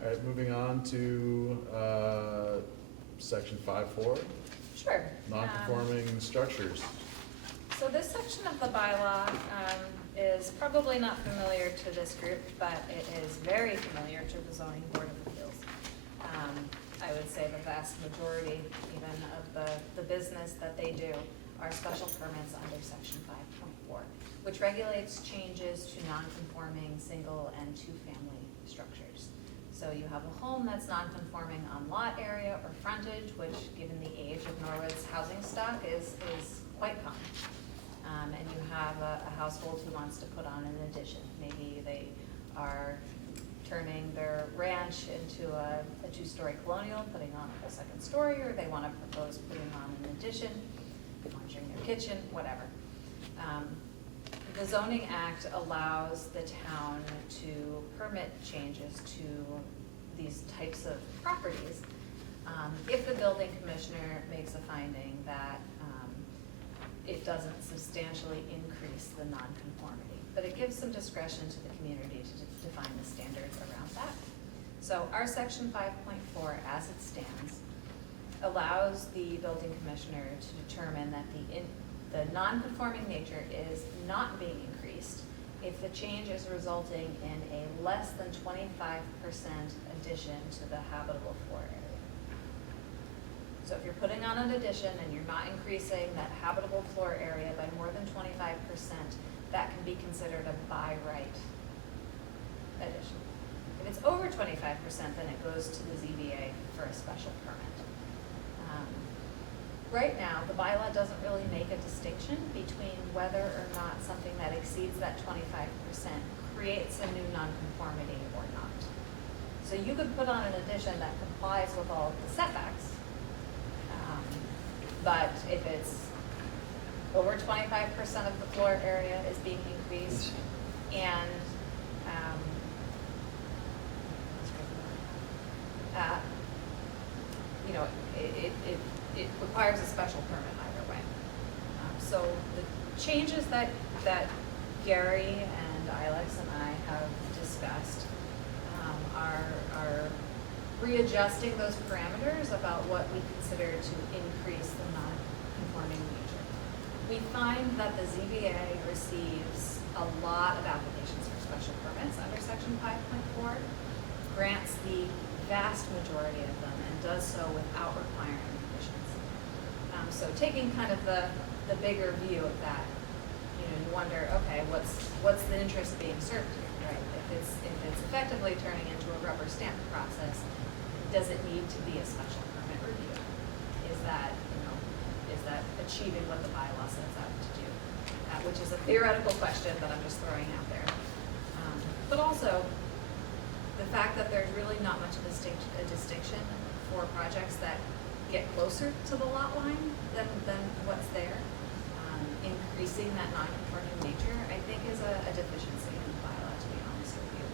All right, moving on to section 5.4, Sure. non-conforming structures. So this section of the bylaw is probably not familiar to this group, but it is very familiar to the zoning board of appeals. I would say the vast majority even of the business that they do are special permits under section 5.4, which regulates changes to non-conforming single and two-family structures. So you have a home that's non-conforming on lot area or frontage, which, given the age of Norwood's housing stock, is quite common. And you have a household who wants to put on an addition. Maybe they are turning their ranch into a two-story colonial, putting on a second story, or they want to propose putting on an addition, launching their kitchen, whatever. The zoning act allows the town to permit changes to these types of properties if the building commissioner makes a finding that it doesn't substantially increase the nonconformity. But it gives some discretion to the community to define the standards around that. So our section 5.4, as it stands, allows the building commissioner to determine that the non-conforming nature is not being increased if the change is resulting in a less than 25% addition to the habitable floor area. So if you're putting on an addition and you're not increasing that habitable floor area by more than 25%, that can be considered a by right addition. If it's over 25%, then it goes to the ZBA for a special permit. Right now, the bylaw doesn't really make a distinction between whether or not something that exceeds that 25% creates a new nonconformity or not. So you could put on an addition that complies with all of the setbacks, but if it's over 25% of the floor area is being increased and you know, it requires a special permit either way. So the changes that Gary and Ilex and I have discussed readjusting those parameters about what we consider to increase the non-conforming nature. We find that the ZBA receives a lot of applications for special permits under section 5.4, grants the vast majority of them, and does so without requiring conditions. So taking kind of the bigger view of that, you know, you wonder, okay, what's the interest being served here, right? If it's effectively turning into a rubber stamp process, does it need to be a special permit review? Is that achieving what the bylaw sets out to do? Which is a theoretical question that I'm just throwing out there. But also, the fact that there's really not much of a distinction for projects that get closer to the lot line than what's there. Increasing that non-conforming nature, I think, is a deficiency in the bylaw, to be honest with you.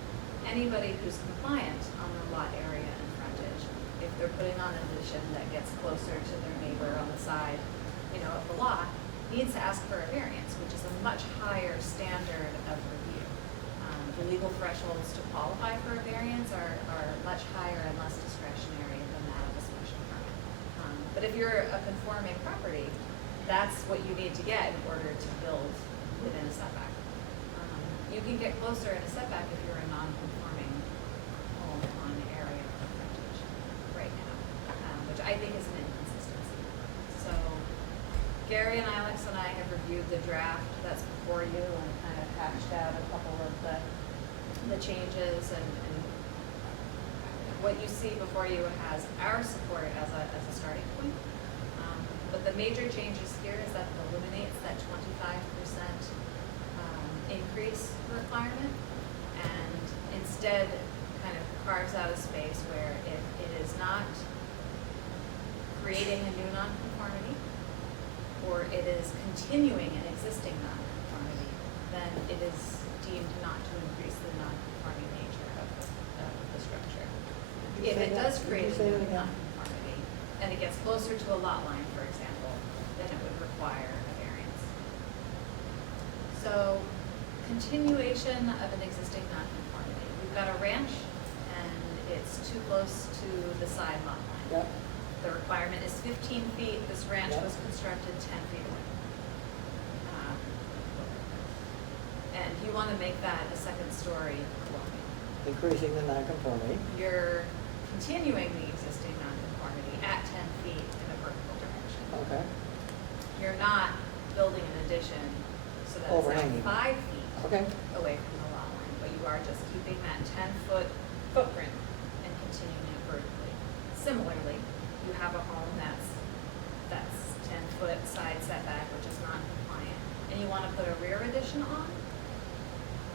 Anybody who's compliant on their lot area and frontage, if they're putting on an addition that gets closer to their neighbor on the side, you know, of the lot, needs to ask for a variance, which is a much higher standard of review. The legal thresholds to qualify for a variance are much higher and less discretionary than that of a special permit. But if you're a conforming property, that's what you need to get in order to build within a setback. You can get closer in a setback if you're a non-conforming home on the area of frontage right now, which I think is an inconsistency. So Gary and Alex and I have reviewed the draft that's before you and kind of hashed out a couple of the changes, and what you see before you has our support as a starting point. But the major changes here is that it eliminates that 25% increase requirement, and instead kind of carves out a space where if it is not creating a new nonconformity, or it is continuing an existing nonconformity, then it is deemed not to increase the nonconforming nature of the structure. If it does create a new nonconformity, and it gets closer to a lot line, for example, then it would require a variance. So, continuation of an existing nonconformity. We've got a ranch, and it's too close to the side lot line. Yep. The requirement is 15 feet. This ranch Yep. was constructed 10 feet away. And you want to make that a second-story dwelling. Increasing the nonconformity. You're continuing the existing nonconformity at 10 feet in a vertical direction. Okay. You're not building an addition so that it's Overhanging. now 5 feet Okay. away from the lot line, but you are just keeping that 10-foot footprint and continuing it vertically. Similarly, you have a home that's 10-foot side setback, which is non-compliant, and you want to put a rear addition on,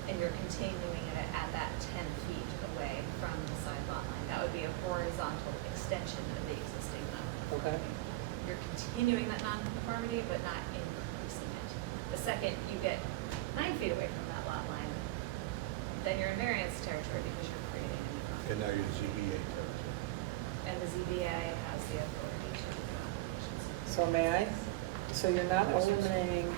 and you're continuing it at that 10 feet away from the side lot line. That would be a horizontal extension of the existing nonconformity. Okay. You're continuing that nonconformity, but not increasing it. The second you get 9 feet away from that lot line, then you're in variance territory because you're creating a new And now nonconformity. you're ZBA territory. And the ZBA has the authority to do modifications. So may I? So you're not eliminating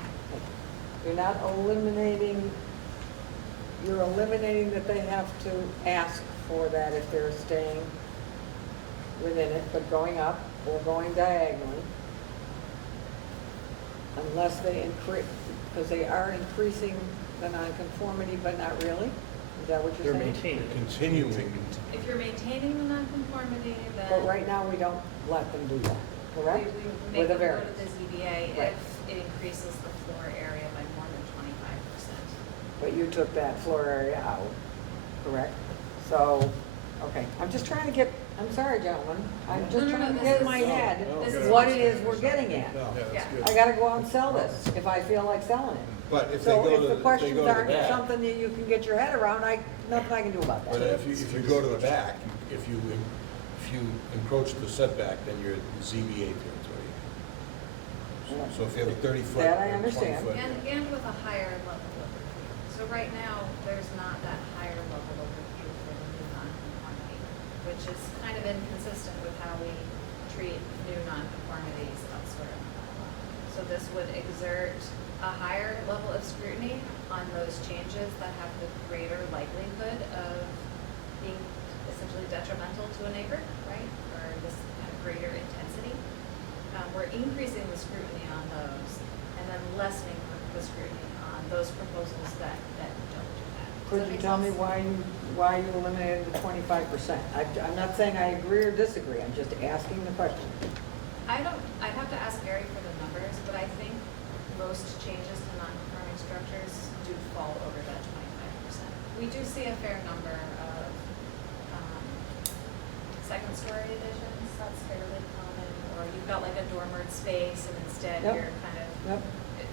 that they have to ask for that if they're staying within it, but going up or going diagonally. Unless they increase, because they are increasing the nonconformity, but not really? Is that what you're They're saying? maintaining. Continuing. If you're maintaining the nonconformity, then. But right now, we don't let them do that, correct? We With make a them go to variance. the ZBA Right. if it increases the floor area by more than 25%. But you took that floor area out, correct? So, okay, I'm just trying to get, I'm sorry, gentlemen, I'm just No, no, trying to this get in is- my head this is what what it is we're getting at. No. Yeah, Yeah. that's I good. gotta go out and sell this if I feel like selling it. But if they So go if to, the if they questions go to the aren't back, something that you can get your head around, nothing I can do about but that. if you go to the back, if you encroach the setback, then you're ZBA territory. So if you have a 30-foot That I or understand. 20-foot. And with a higher level of review. So right now, there's not that higher level of review for the new nonconformity, which is kind of inconsistent with how we treat new nonconformities elsewhere in the bylaw. So this would exert a higher level of scrutiny on those changes that have the greater likelihood of being essentially detrimental to a neighbor, right? Or this kind of greater intensity. We're increasing the scrutiny on those and then lessening the scrutiny on those proposals that don't do that. Does Could that you make tell me sense? why you eliminated the 25%? I'm not saying I agree or disagree, I'm just asking the question. I'd have to ask Gary for the numbers, but I think most changes to non-conforming structures do fall over that 25%. We do see a fair number of second-story additions, that's fairly common, or you've got like a dormered space and instead Yep. you're kind of Yep,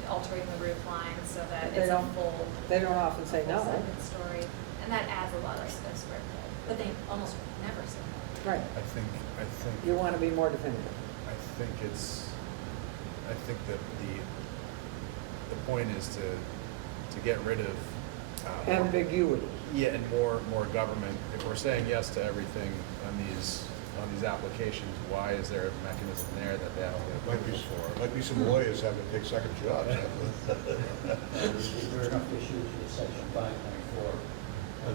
altering the roof line so that They it's a don't- full, they don't often say full no. second story, and that adds a lot of square foot, but they almost never say no. right. I think, You want to be more definitive. I think that the point is to get rid of. Ambiguity. Yeah, and more government. If we're saying yes to everything on these applications, why is there a mechanism there that they have to get Might be, approval for? might be some lawyers having to take second jobs. There are enough issues with section 5.4. I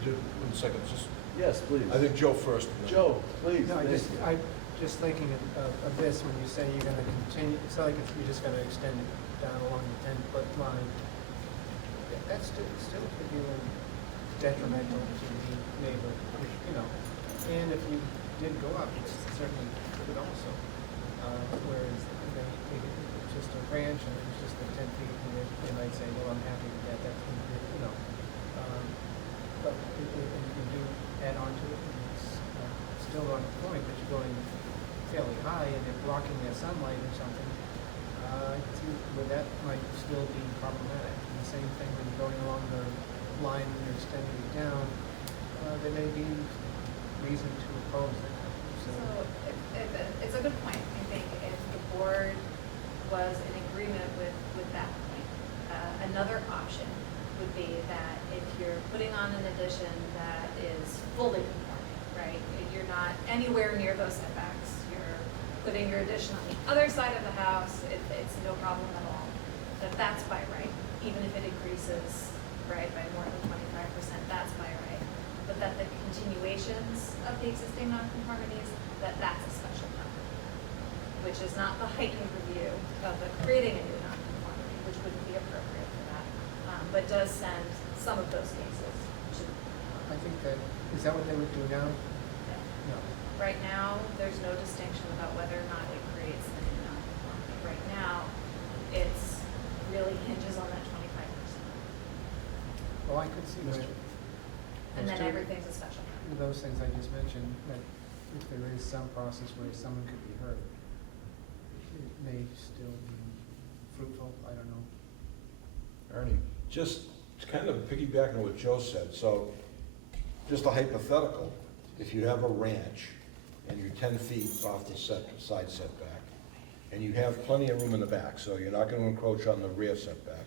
do, 1 second, just, Yes, please. I think Joe first. Joe, please. No, I just thinking of this, when you say you're gonna continue, it's not like you're just gonna extend it down along the 10-foot line. That still could be detrimental to the neighbor, you know. And if you did go up, it certainly could also. Whereas maybe it's just a ranch and it's just the 10 feet, and they might say, well, I'm happy with that, that's, you know. But if you do add on to it, and it's still on the point, but you're going fairly high and they're blocking their sunlight or something, I can see where that might still be problematic. And the same thing when you're going along the line and you're extending it down, there may be reason to oppose it. So it's a good point. I think if the board was in agreement with that point, another option would be that if you're putting on an addition that is fully conforming, right? You're not anywhere near those setbacks. You're putting your addition on the other side of the house. It's no problem at all. That's by right, even if it increases, right, by more than 25%, that's by right. But that the continuations of the existing nonconformities, that's a special permit, which is not the heightened review of the creating a new nonconformity, which wouldn't be appropriate for that, but does send some of those cases to. I think that, is that what they would do now? No. Right now, there's no distinction about whether or not it creates the new nonconformity. Right now, it's really hinges on that 25%. Well, I could see that. And then those two- everything's a special permit. Those things I just mentioned, that if there is some process where someone could be heard, it may still be fruitful, I don't know. Ernie. Just kind of piggybacking on what Joe said, so just a hypothetical, if you have a ranch and you're 10 feet off the side setback, and you have plenty of room in the back, so you're not gonna encroach on the rear setback.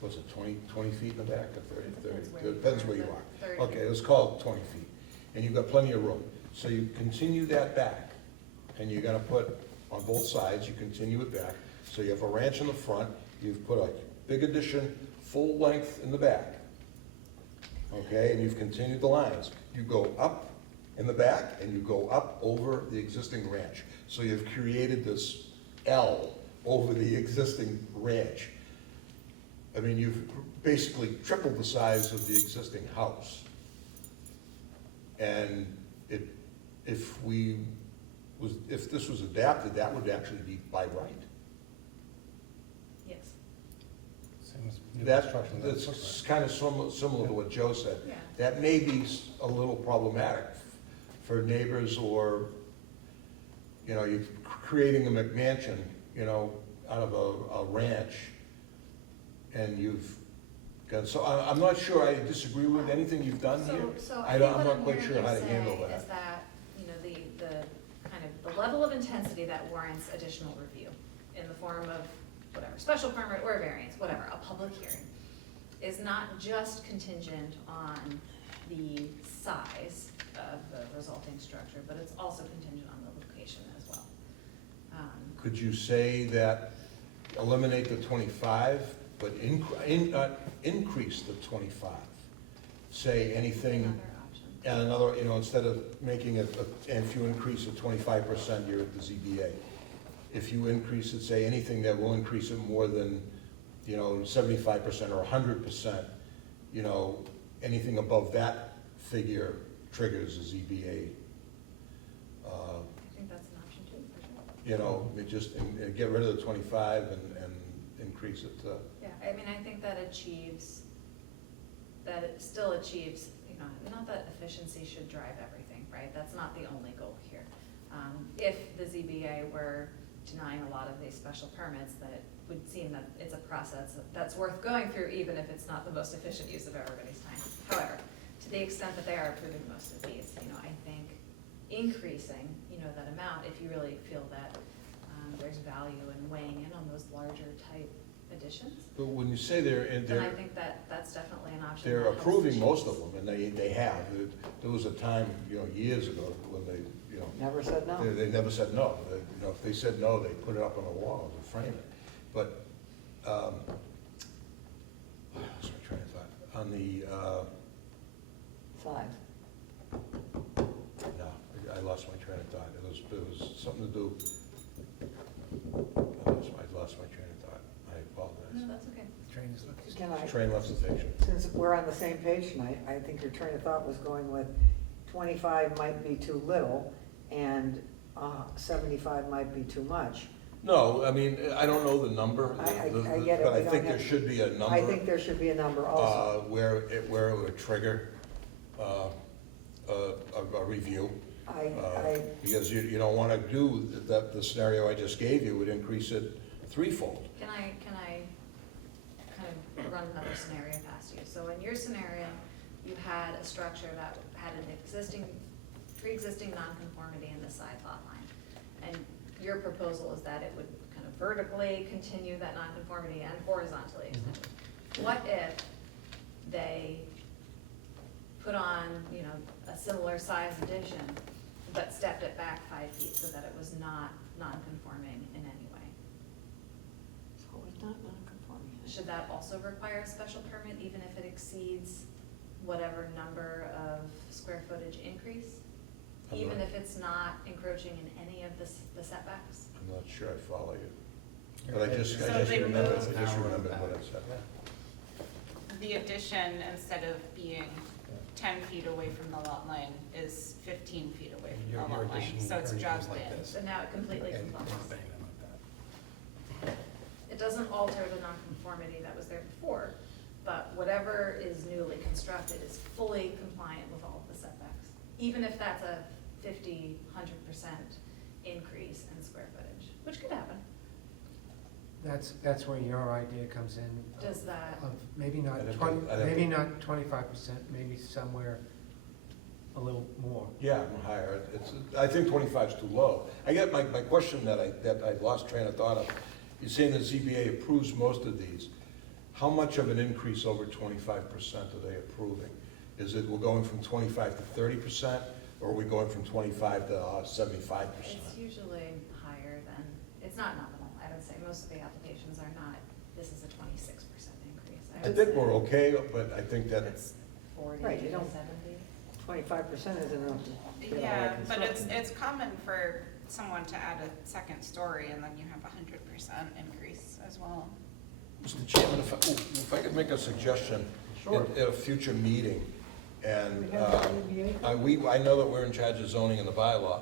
What's it, 20 feet in the back, or 30? Depends where you are. 30. Okay, let's call it 20 feet, and you've got plenty of room. So you continue that back, and you're gonna put, on both sides, you continue it back. So you have a ranch in the front, you've put a big addition, full length in the back. Okay, and you've continued the lines. You go up in the back, and you go up over the existing ranch. So you've created this L over the existing ranch. I mean, you've basically tripled the size of the existing house. And if this was adapted, that would actually be by right. Yes. Same as new construction, That's footprint. kind of similar to what Joe said. Yeah. That may be a little problematic for neighbors, or, you know, you're creating a McMansion, you know, out of a ranch, and you've got, so I'm not sure I disagree with anything you've done here. So I I don't- think I'm what not I'm quite hearing sure you how to handle say that. is that, you know, the kind of the level of intensity that warrants additional review in the form of whatever, special permit or variance, whatever, a public hearing, is not just contingent on the size of the resulting structure, but it's also contingent on the location as well. Could you say that, eliminate the 25, but increase the 25? Say anything, Another option. And another, instead of making it, and if you increase it 25%, you're at the ZBA. If you increase it, say, anything that will increase it more than, 75% or 100%, anything above that figure triggers a ZBA. I think that's an option too, for sure. It just, and get rid of the 25 and increase it to, Yeah, I mean, I think that it still achieves, not that efficiency should drive everything, right? That's not the only goal here. If the ZBA were denying a lot of these special permits, that it would seem that it's a process that's worth going through, even if it's not the most efficient use of everybody's time. However, to the extent that they are approving most of these, I think increasing, that amount, if you really feel that there's value in weighing in on those larger type additions, but when you say then I think that that's definitely an option. they're that helps approving achieve most of them, and they have. There was a time, years ago, when they, Never said no. they never said no. If they said no, they put it up on the wall and frame it. But, what's my train of thought? On the, Size. no, I lost my train of thought. It was something to do, I lost my train of thought. I No, apologize. that's okay. Train is left. Can I, Train left the station. since we're on the same page tonight, I think your train of thought was going with 25 might be too little and 75 might be too much. No, I mean, I don't know the number. I get it. But We I don't think have- there should be a number. I think there should be a number also. Where it would trigger a review. Because you don't want to do the scenario I just gave you would increase it threefold. Can I kind of run another scenario past you? So in your scenario, you had a structure that had an pre-existing nonconformity in the side lot line. And your proposal is that it would kind of vertically continue that nonconformity and horizontally extend it. What if they put on, a similar size addition, but stepped it back 5 feet so that it was not non-conforming in any way? So it's not non-conforming. Should that also require a special permit, even if it exceeds whatever number of square footage increase? I'm Even not- if it's not encroaching in any of the setbacks? I'm not sure I follow you. But I just So they remembered moved- what I said. The addition, instead of being 10 feet away from the lot line, is 15 feet away from Your the lot line, addition so it's already job goes like land. this. So now it completely And complies. just bang them like that. It doesn't alter the nonconformity that was there before, but whatever is newly constructed is fully compliant with all of the setbacks, even if that's a 50, 100% increase in square footage, which could happen. That's where your idea comes in. Does that, Of maybe not I'd have to- 20, I'd have maybe to- not 25%, maybe somewhere a little more. Yeah, higher. I think 25 is too low. I get my question that I lost train of thought of. You're saying the ZBA approves most of these. How much of an increase over 25% are they approving? Is it, we're going from 25 to 30%, or are we going from 25 to 75%? it's usually higher than, it's not nominal, I would say. Most of the applications are not, this is a 26% increase. I would think say we're okay, but I think that, It's 40 Right, you to don't- 70. 25% isn't enough to get all Yeah, that but construction. it's common for someone to add a second story, and then you have 100% increase as well. Mr. Chairman, if I could make a suggestion at a future meeting, and We have the ZBA? I know that we're in charge of zoning and the bylaw,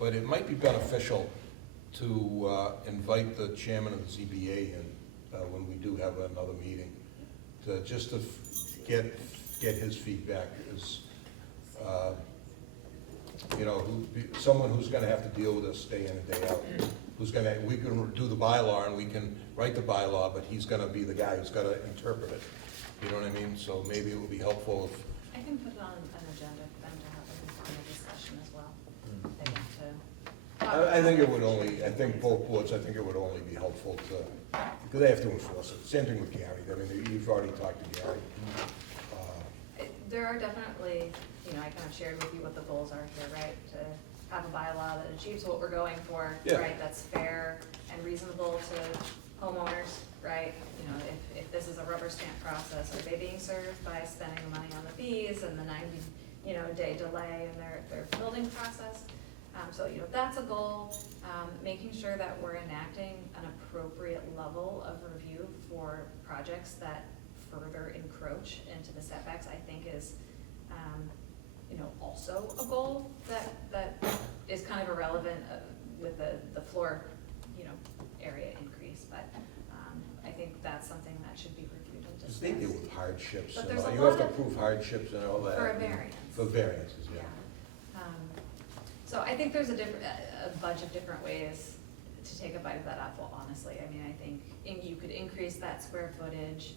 but it might be beneficial to invite the chairman of the ZBA in when we do have another meeting, just to get his feedback, as, someone who's gonna have to deal with us day in and day out, we can do the bylaw and we can write the bylaw, but he's gonna be the guy who's gonna interpret it. You know what I mean? So maybe it would be helpful if, I can put it on an agenda for them to have an informal discussion as well. They want to talk I think about it would only, I think both boards, I think it would only be helpful to, because they have to enforce it. Same thing with Gary. I mean, you've already talked to Gary. There are definitely, I kind of shared with you what the goals are here, right? To have a bylaw that achieves what we're going for, Yeah. right? That's fair and reasonable to homeowners, right? If this is a rubber stamp process, are they being served by spending the money on the fees and the a day delay in their building process. So, that's a goal, making sure that we're enacting an appropriate level of review for projects that further encroach into the setbacks, I think is, also a goal that is kind of irrelevant with the floor, area increase, but, I think that's something that should be reviewed and Because discussed. they deal with hardships, But and there's a you have to lot of- prove hardships and all that. For a variance. For variances, yeah. So I think there's a bunch of different ways to take a bite of that apple, honestly. I mean, I think you could increase that square footage,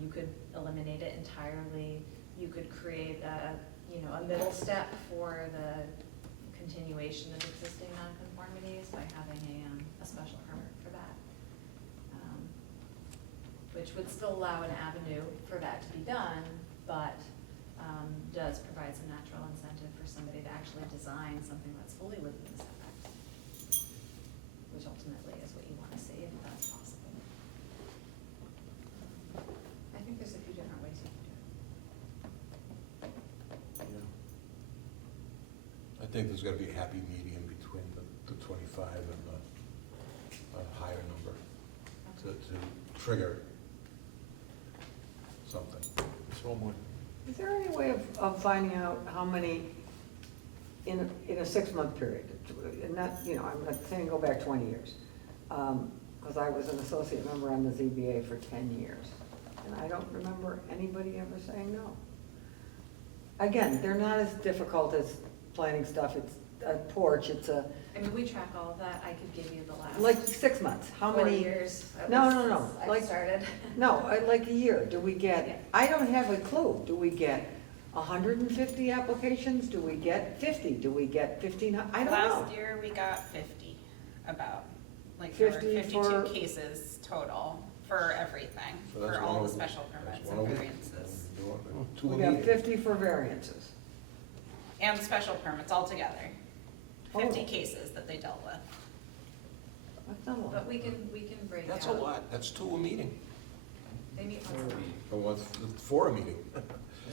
you could eliminate it entirely, you could create a middle step for the continuation of existing nonconformities by having a special permit for that. Which would still allow an avenue for that to be done, but does provide some natural incentive for somebody to actually design something that's fully within the setbacks, which ultimately is what you want to see, if that's possible. I think there's a few different ways you can do it. I think there's gotta be a happy medium between the 25 and the higher number to trigger something. Just one more. Is there any way of finding out how many in a 6-month period? And not, I'm not saying go back 20 years. Because I was an associate member on the ZBA for 10 years. And I don't remember anybody ever saying no. Again, they're not as difficult as planning stuff. It's a porch, it's I mean, we track all of that. I could give you the last. like 6 months. How 4 many? years. at No, least no, no, since I've like- started. No, like a year. Do we Yeah. get, I don't have a clue. Do we get 150 applications? Do we get 50? Do we get 15? I don't know. Last year, we got 50, about, like, there were 50 52 for- cases total for everything, So that's for all one the a- special that's permits one and a week. variances. Two We a got meeting. 50 for variances. And the special permits altogether. 50 Oh. cases that they dealt with. That's not a lot. But we can break out. That's a lot, that's 2 a meeting. They meet once a month. Or once, 4 a meeting. You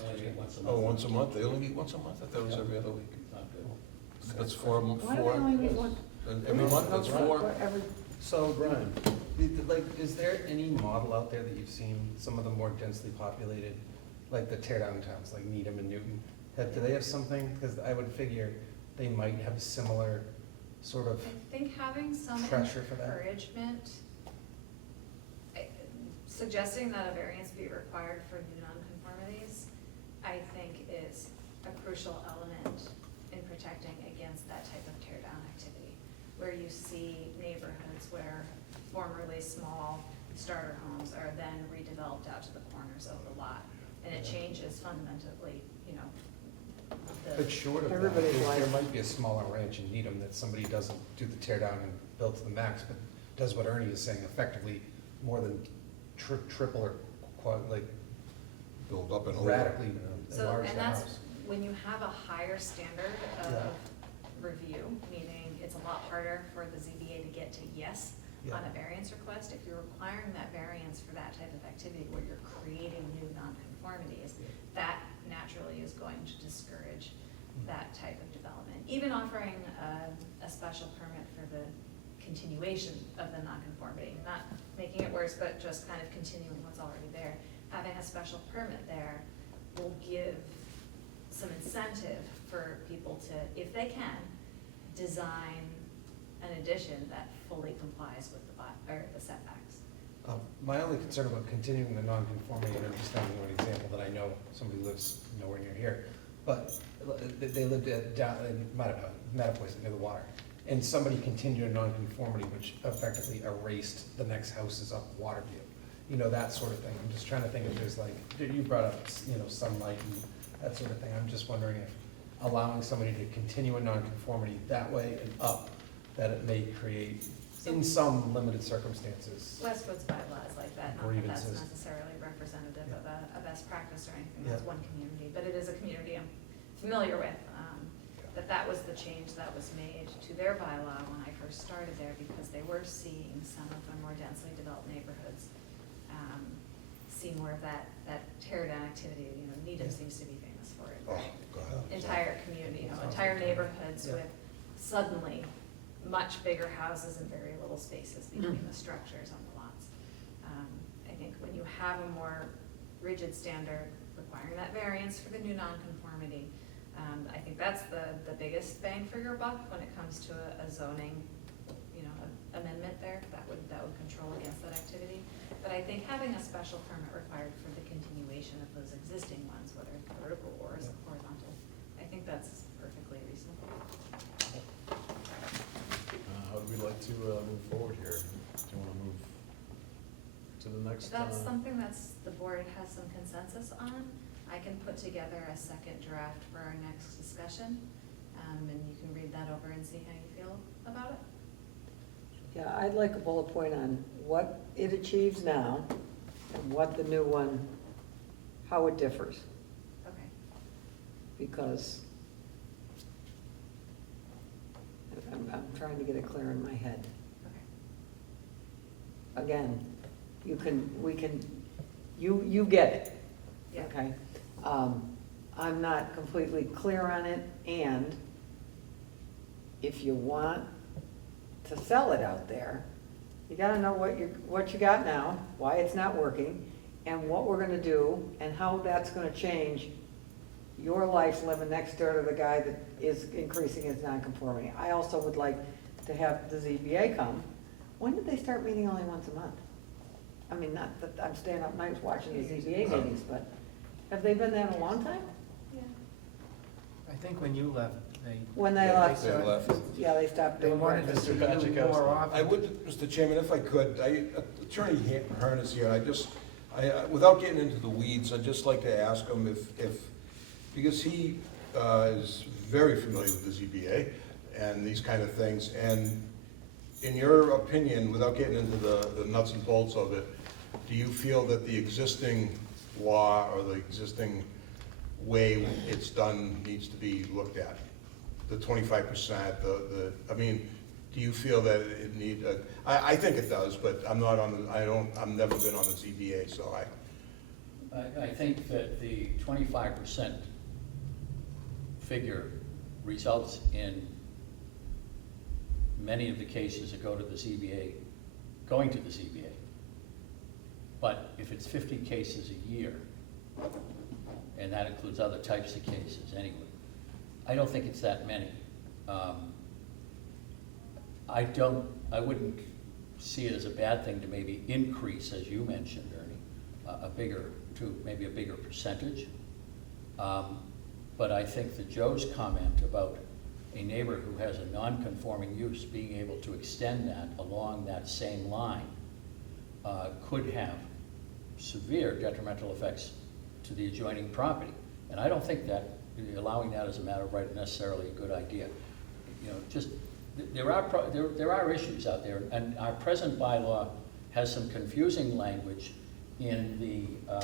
only get once a month. Oh, once a month, they only meet once a month? I thought it was every other week. Not good. That's 4, Why do they only meet one? Every month, that's 4. Every, So, Brian, is there any model out there that you've seen, some of the more densely populated, like the tear-down towns, like Needham and Newton? Do they have something, because I would figure they might have a similar sort of, I think having some pressure for that. encouragement, suggesting that a variance be required for new nonconformities, I think is a crucial element in protecting against that type of tear down activity, where you see neighborhoods where formerly small starter homes are then redeveloped out to the corners of the lot, and it changes fundamentally, but short of that, Everybody's there like- might be a smaller ranch in Needham that somebody doesn't do the tear-down and build to the max, but does what Ernie is saying, effectively more than triple or Build up and over. radically So, enlarge and the that's, house. when you have a higher standard Yeah. of review, meaning it's a lot harder for the ZBA to get to yes on Yeah. a variance request, if you're requiring that variance for that type of activity where you're creating new nonconformities, that naturally is going to discourage that type of development. Even offering a special permit for the continuation of the nonconformity, not making it worse, but just kind of continuing what's already there. Having a special permit there will give some incentive for people to, if they can, design an addition that fully complies with the setbacks. My only concern about continuing the nonconformity, and I'm just thinking of an example that I know, somebody lives nowhere near here, but they lived down in Mattapoisett near the water, and somebody continued a nonconformity which effectively erased the next houses up Waterview. That sort of thing. I'm just trying to think if there's you brought up, sunlight and that sort of thing. I'm just wondering if allowing somebody to continue a nonconformity that way and up, that it may create, in some limited circumstances. Westwood's bylaw is like that, not that that's Grievances. necessarily representative of a best practice or anything, Yeah. that's one community, but it is a community I'm familiar with. That was the change that was made to their bylaw when I first started there, because they were seeing some of the more densely developed neighborhoods see more of that tear down activity. Needham Yeah. seems to be famous for it, Oh, God. entire community, entire neighborhoods with suddenly much bigger houses and very little spaces between the structures on the lots. I think when you have a more rigid standard requiring that variance for the new nonconformity, I think that's the biggest bang for your buck when it comes to a zoning, amendment there. That would control against that activity. But I think having a special permit required for the continuation of those existing ones, whether it's vertical or horizontal, I think that's perfectly reasonable. How would we like to move forward here? Do you want to move to the next? If that's something the board has some consensus on, I can put together a second draft for our next discussion, and you can read that over and see how you feel about it. Yeah, I'd like a bullet point on what it achieves now and what the new one, how it differs, Okay. because I'm trying to get it clear in my head. Okay. Again, you get it. Yeah. Okay? I'm not completely clear on it, and if you want to sell it out there, you gotta know what you got now, why it's not working, and what we're gonna do, and how that's gonna change your life living next door to the guy that is increasing his nonconformity. I also would like to have the ZBA come. When did they start meeting only once a month? I mean, not that I'm staying up nights watching the ZBA meetings, but have they been there in a long time? Yeah. I think when you left, When they Yeah, left, they left. yeah, they stopped they doing wanted to breakfast. see Mr. you Patrick, more often. I would, Mr. Chairman, if I could, Attorney Hearn is here, without getting into the weeds, I'd just like to ask him because he is very familiar with the ZBA and these kind of things, and in your opinion, without getting into the nuts and bolts of it, do you feel that the existing law or the existing way it's done needs to be looked at? The 25%, do you feel that it I think it does, but I've never been on the ZBA, so I think that the 25% figure results in many of the cases that go to the ZBA, going to the ZBA. But if it's 50 cases a year, and that includes other types of cases anyway, I don't think it's that many. I wouldn't see it as a bad thing to maybe increase, as you mentioned, Ernie, maybe a bigger percentage. But I think that Joe's comment about a neighbor who has a non-conforming use being able to extend that along that same line could have severe detrimental effects to the adjoining property. And I don't think that allowing that as a matter of right is necessarily a good idea. There are issues out there, and our present bylaw has some confusing language in the, I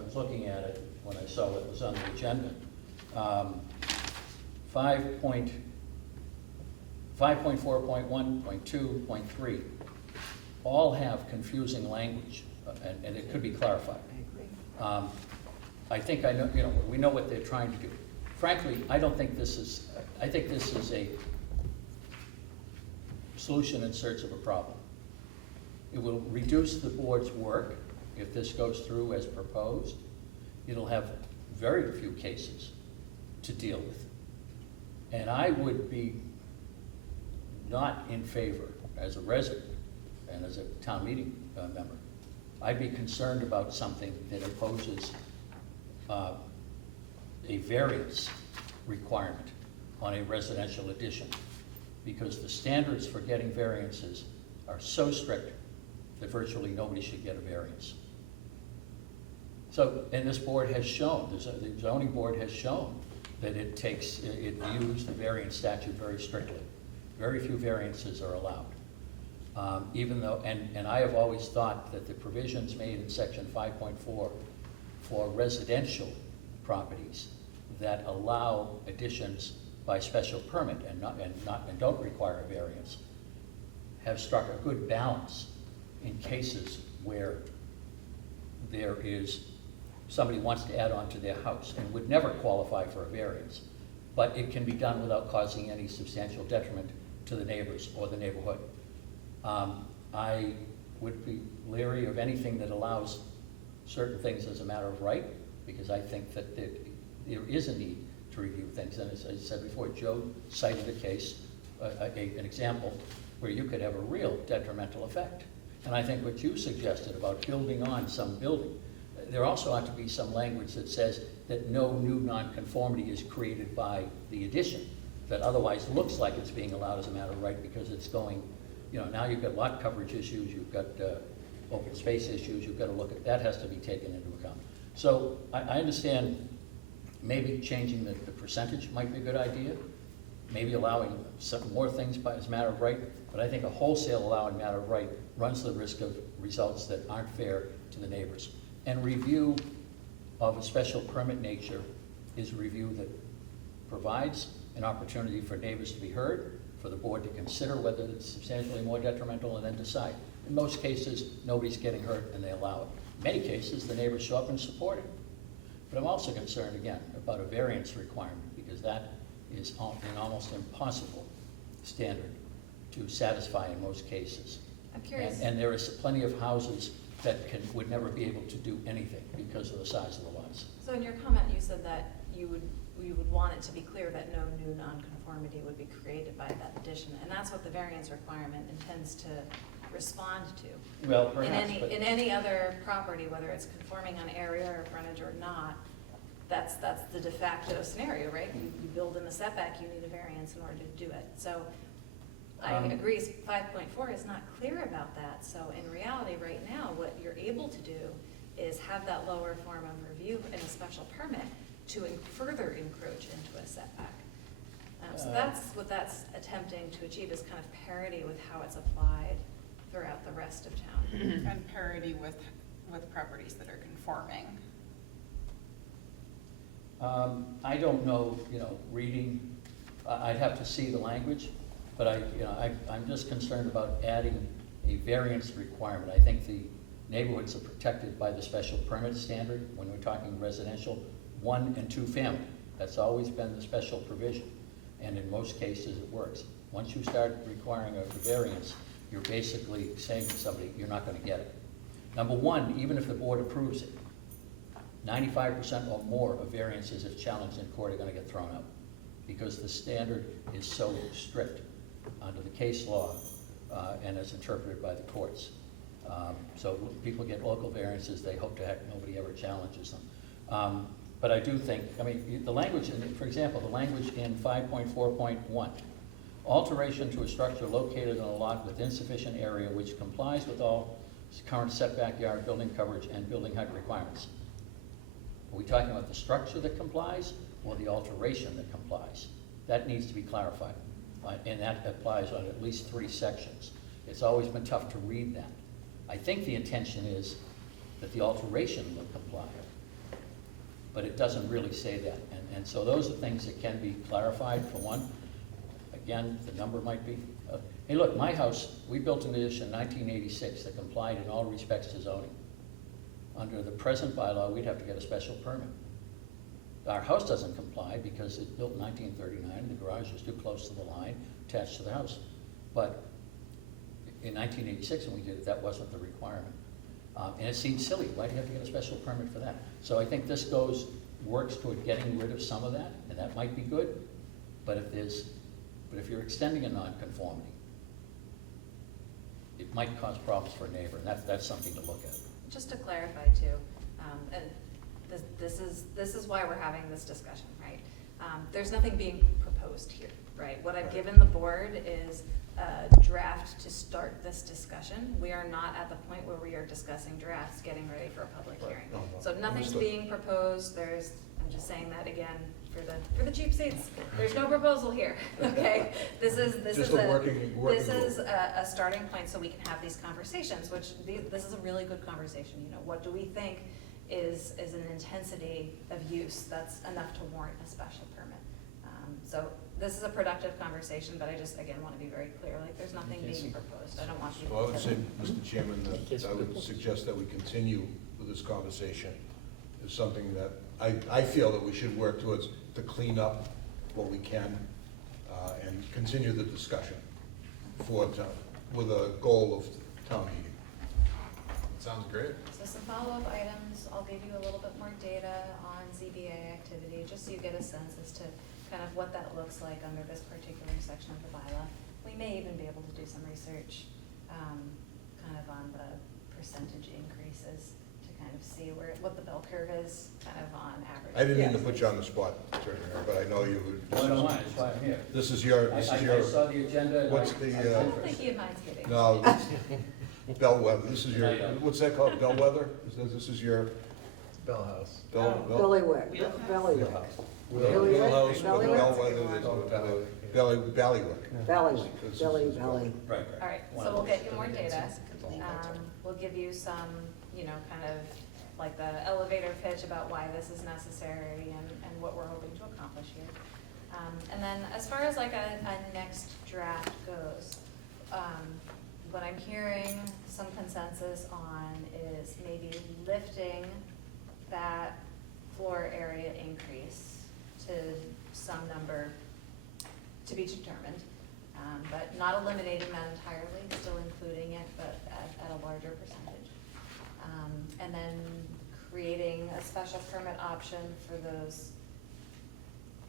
was looking at it when I saw it was on the agenda. 5.4.1.2.3 all have confusing language, and it could be clarified. I think we know what they're trying to do. Frankly, I think this is a solution in search of a problem. It will reduce the board's work if this goes through as proposed. It'll have very few cases to deal with. And I would be not in favor, as a resident and as a town meeting member, I'd be concerned about something that imposes a variance requirement on a residential addition, because the standards for getting variances are so strict that virtually nobody should get a variance. So, and this board has shown, the zoning board has shown that it views the variance statute very strictly. Very few variances are allowed. Even though, and I have always thought that the provisions made in section 5.4 for residential properties that allow additions by special permit and don't require a variance have struck a good balance in cases where there is somebody wants to add on to their house and would never qualify for a variance, but it can be done without causing any substantial detriment to the neighbors or the neighborhood. I would be leery of anything that allows certain things as a matter of right, because I think that there is a need to review things. And as I said before, Joe cited a case, an example, where you could have a real detrimental effect. And I think what you suggested about building on some building, there also ought to be some language that says that no new nonconformity is created by the addition, that otherwise looks like it's being allowed as a matter of right because it's going, you know, now you've got lot coverage issues, you've got open space issues, you've got to look at, that has to be taken into account. So I understand maybe changing the percentage might be a good idea, maybe allowing some more things as a matter of right, but I think a wholesale allowing matter of right runs the risk of results that aren't fair to the neighbors. And review of a special permit nature is a review that provides an opportunity for neighbors to be heard, for the board to consider whether it's substantially more detrimental and then decide. In most cases, nobody's getting hurt and they allow it. In many cases, the neighbors show up and support it. But I'm also concerned, again, about a variance requirement, because that is an almost impossible standard to satisfy in most cases. I'm curious. And there is plenty of houses that would never be able to do anything because of the size of the lots. So in your comment, you said that you would want it to be clear that no new nonconformity would be created by that addition, and that's what the variance requirement intends to respond to. Well, perhaps, In any other property, whether it's conforming on area or frontage or not, that's the de facto scenario, right? You build in the setback, you need a variance in order to do it. So I agree, 5.4 is not clear about that. So in reality, right now, what you're able to do is have that lower form of review in a special permit to further encroach into a setback. So that's what that's attempting to achieve, is kind of parity with how it's applied throughout the rest of town. And parity with properties that are conforming. I don't know, reading, I'd have to see the language, but I'm just concerned about adding a variance requirement. I think the neighborhoods are protected by the special permit standard when we're talking residential 1 and 2 family. That's always been the special provision, and in most cases it works. Once you start requiring a variance, you're basically saying to somebody, you're not going to get it. Number one, even if the board approves it, 95% or more of variances, if challenged in court, are going to get thrown out because the standard is so strict under the case law and as interpreted by the courts. So people get local variances, they hope to have nobody ever challenges them. But I do think, the language, for example, the language in 5.4.1, alteration to a structure located on a lot with insufficient area which complies with all current setback yard, building coverage, and building height requirements. Are we talking about the structure that complies or the alteration that complies? That needs to be clarified, and that applies on at least 3 sections. It's always been tough to read that. I think the intention is that the alteration will comply, but it doesn't really say that. And so those are things that can be clarified, for one. Again, the number might be, hey look, my house, we built an addition in 1986 that complied in all respects to zoning. Under the present bylaw, we'd have to get a special permit. Our house doesn't comply because it's built in 1939, the garage is too close to the line attached to the house. But in 1986, when we did it, that wasn't the requirement. And it seemed silly, why do you have to get a special permit for that? So I think this works toward getting rid of some of that, and that might be good. But if you're extending a nonconformity, it might cause problems for a neighbor, and that's something to look at. Just to clarify too, and this is why we're having this discussion, right? There's nothing being proposed here, right? What I've given the board is a draft to start this discussion. We are not at the point where we are discussing drafts, getting ready for a public hearing. No, So nothing's understood. being proposed. I'm just saying that again for the cheap seats. There's no proposal here, okay? This is Just a working group. a starting point so we can have these conversations, this is a really good conversation. What do we think is an intensity of use that's enough to warrant a special permit? So this is a productive conversation, but I just, again, want to be very clear, there's nothing being proposed. I don't want So people I would to. say, Mr. Chairman, that I would suggest that we continue with this conversation is something that I feel that we should work towards to clean up what we can and continue the discussion with a goal of town meeting. Sounds great. So some follow-up items, I'll give you a little bit more data on ZBA activity, just so you get a sense as to kind of what that looks like under this particular section of the bylaw. We may even be able to do some research, kind of on the percentage increases to kind of see what the bell curve is, kind of on average. I didn't mean to put you on the spot, Attorney Hearn, but I know you would. No, no, that's why I'm here. This is your, I saw the agenda. and what's I- the, I I was don't interested. think he minds getting. no, bellwether, this is your, I know. what's that called, bellwether? This is your Bell House. bell? Billywick, Wheelhouse? Billywick, Wheelhouse, Billywick? bellwether, ballywick. Billywick, This is- Billy, Billy. Right, right. All right, One so of we'll those. get you more data. We'll give you some, kind of like the elevator pitch about why this is necessary and what we're hoping to accomplish here. And then as far as like a next draft goes, what I'm hearing some consensus on is maybe lifting that floor area increase to some number to be determined, but not eliminating that entirely, still including it, but at a larger percentage. And then creating a special permit option for those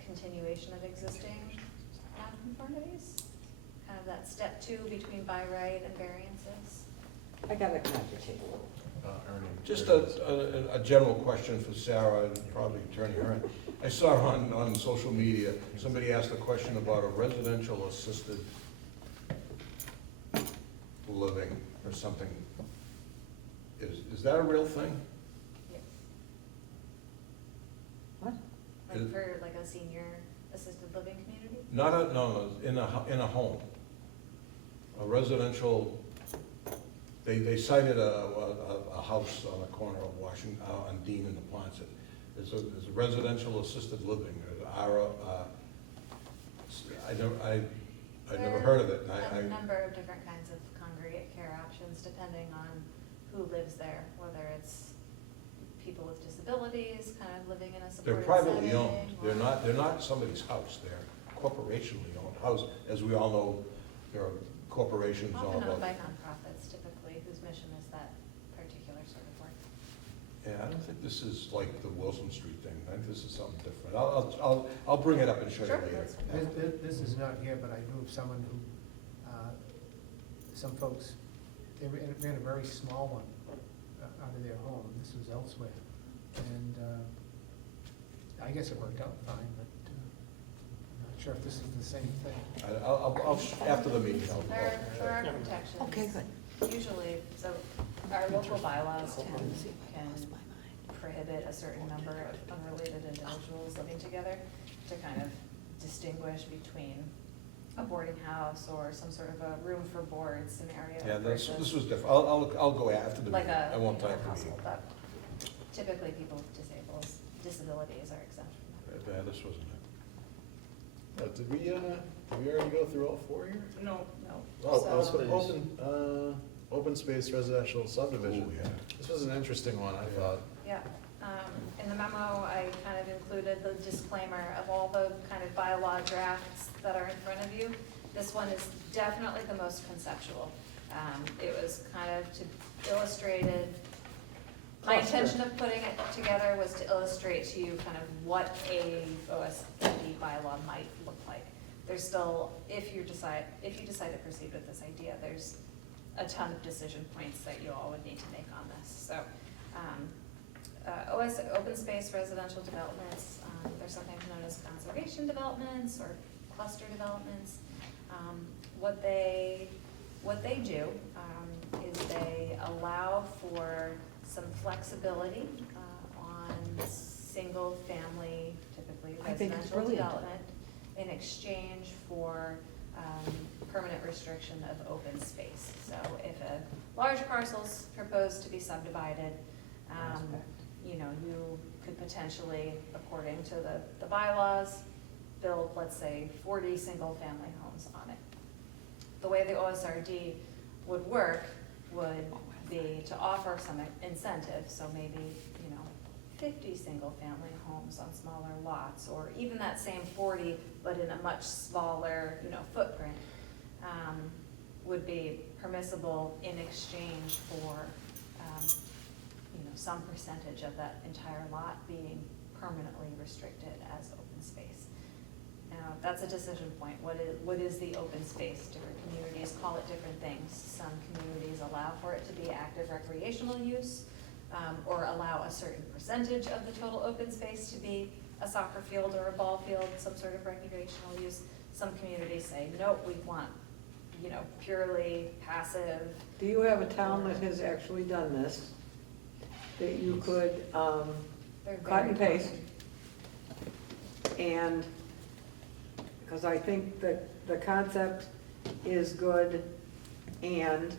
continuation of existing nonconformities. Kind of that step 2 between by right and variances. I got a copy too. Ernie. Just a general question for Sarah and probably Attorney Hearn. I saw on social media, somebody asked a question about a residential assisted living or something. Is that a real thing? Yes. What? Like Is- for like a senior assisted living community? No, in a home. A residential, they cited a house on the corner of Washington, on Dean and the Ponset. It's a residential assisted living, I never heard of it. and A number of different kinds of congregate care options depending on who lives there, whether it's people with disabilities, kind of living in a They're supported privately setting, owned. or- They're not somebody's house. They're corporationally owned house. As we all know, there are corporations all Often owned about. by nonprofits typically, whose mission is that particular sort of work. Yeah, I don't think this is like the Wilson Street thing. I think this is something different. I'll bring it up and show you Sure. later. This is not here, but I knew of someone who, some folks, they ran a very small one out of their home. This was elsewhere. And I guess it worked out fine, but I'm not sure if this is the same thing. After the meeting, I'll. There are protections. Okay, good. Usually, so our local bylaws can prohibit a certain number of unrelated individuals living together to kind of distinguish between a boarding house or some sort of a room for board scenario. Yeah, this versus was different. I'll go after the like meeting. a I won't type the household, meeting. but typically people with disabilities are exempt from that. Yeah, this wasn't it. Did we already go through all 4 here? No, No. Oh, So- open space residential subdivision. Oh, yeah. This was an interesting one, I thought. Yeah, in the memo, I kind of included the disclaimer of all the kind of bylaw drafts that are in front of you. This one is definitely the most conceptual. It was kind of to illustrated, my intention of putting it together was to illustrate to you kind of what a OSD bylaw might look like. There's still, if you decide to proceed with this idea, there's a ton of decision points that you all would need to make on this. So, open space residential developments, they're sometimes known as conservation developments or cluster developments. What they do is they allow for some flexibility on single family, typically I think it's residential brilliant. development in exchange for permanent restriction of open space. So if a large parcel's proposed to be subdivided, you could potentially, according to the bylaws, build, let's say, 40 single-family homes on it. The way the OSRD would work would be to offer some incentive, so maybe, 50 single-family homes on smaller lots, or even that same 40, but in a much smaller, footprint, would be permissible in exchange for, some percentage of that entire lot being permanently restricted as open space. Now, that's a decision point. What is the open space? Different communities call it different things. Some communities allow for it to be active recreational use, or allow a certain percentage of the total open space to be a soccer field or a ball field, some sort of recreational use. Some communities say, nope, we want, purely passive. Do you have a town that has actually done this, that you could, They're cut and very paste? And, because I think that the concept is good, and,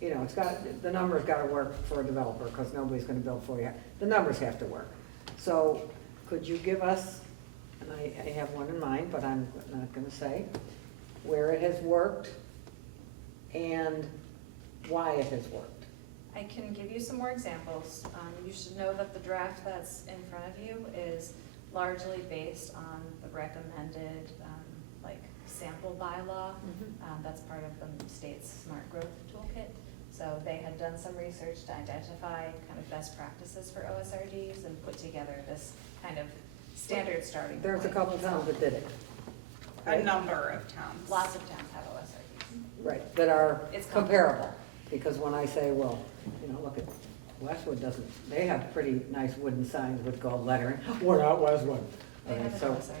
it's got, the numbers gotta work for a developer, because nobody's gonna build for you. The numbers have to work. So, could you give us, and I have one in mind, but I'm not gonna say, where it has worked, and why it has worked? I can give you some more examples. You should know that the draft that's in front of you is largely based on the recommended, sample bylaw. That's part of the state's smart growth toolkit. So they had done some research to identify kind of best practices for OSRDs and put together this kind of standard starting point. There's a couple towns that did it. A number of towns. Lots of towns have OSRDs. Right, that are It's comparable, because when I say, well, look at, Westwood doesn't, they have pretty nice wooden signs with gold lettering, we're not Westwood. They have an So, OSRD.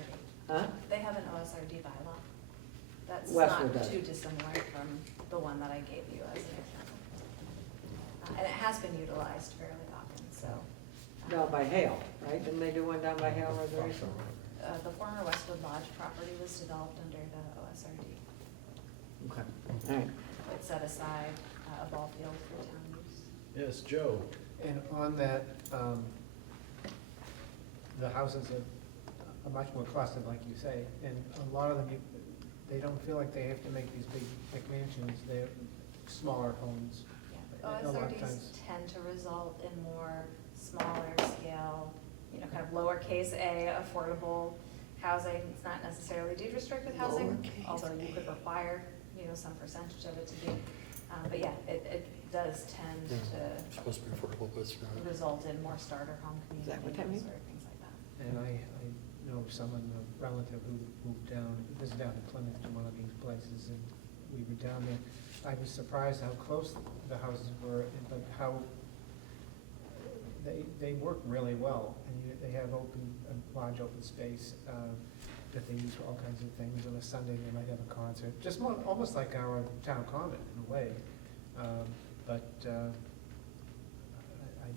huh? They have an OSRD bylaw. That's Westwood not does. too dissimilar from the one that I gave you as an example. And it has been utilized fairly often, so. Down by Hale, right? Didn't they do one down by Hale Reservation? The former Westwood Lodge property was developed under the OSRD. Okay, all right. It set aside a ball field for town use. Yes, Joe? And on that, the houses are much more clustered, like you say, and a lot of them, they don't feel like they have to make these big McMansions, they're smaller homes. Yeah. A lot of OSRDs times. tend to result in more smaller scale, kind of lowercase a affordable housing. It's not necessarily deed restricted housing, although you could require, some percentage of it to be. But yeah, it does tend to Supposed to be affordable, but it's not. result in more starter home Is that what that communities means? or things like that. And I know someone, a relative who moved down, this is down in Plymouth to one of these places, and we were down there. I was surprised how close the houses were, but how they work really well. And they have a large open space that they use for all kinds of things. On a Sunday, they might have a concert, just almost like our town common in a way. But I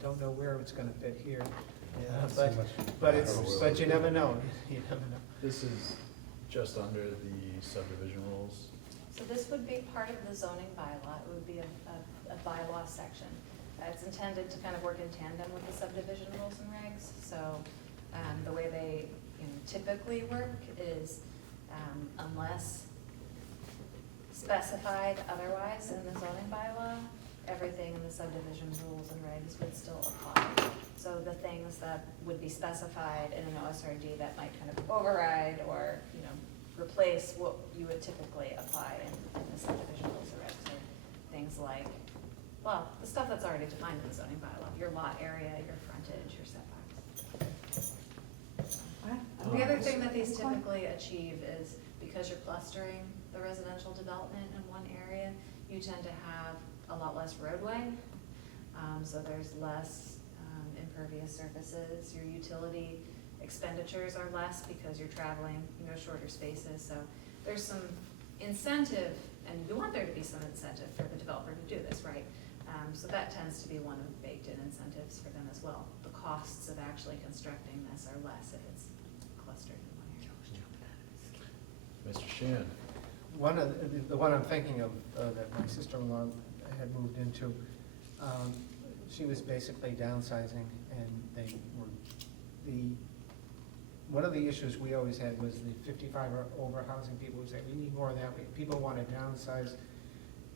don't know where it's gonna fit here. But you never know, you never know. This is just under the subdivision rules. So this would be part of the zoning bylaw. It would be a bylaw section. It's intended to kind of work in tandem with the subdivision rules and regs. So the way they typically work is unless specified otherwise in the zoning bylaw, everything in the subdivision rules and regs would still apply. So the things that would be specified in an OSRD that might kind of override or, replace what you would typically apply in the subdivision rules or regs are things like, well, the stuff that's already defined in the zoning bylaw, your lot area, your frontage, your setbacks. The other thing that these typically achieve is because you're clustering the residential development in one area, you tend to have a lot less roadway. So there's less impervious surfaces. Your utility expenditures are less because you're traveling, shorter spaces. So there's some incentive, and you want there to be some incentive for the developer to do this, right? So that tends to be one of the baked-in incentives for them as well. The costs of actually constructing this are less if it's clustered in one area. Mr. Sheehan? The one I'm thinking of, that my sister-in-law had moved into, she was basically downsizing, and one of the issues we always had was the 55 or over housing. People would say, we need more of that. People want to downsize,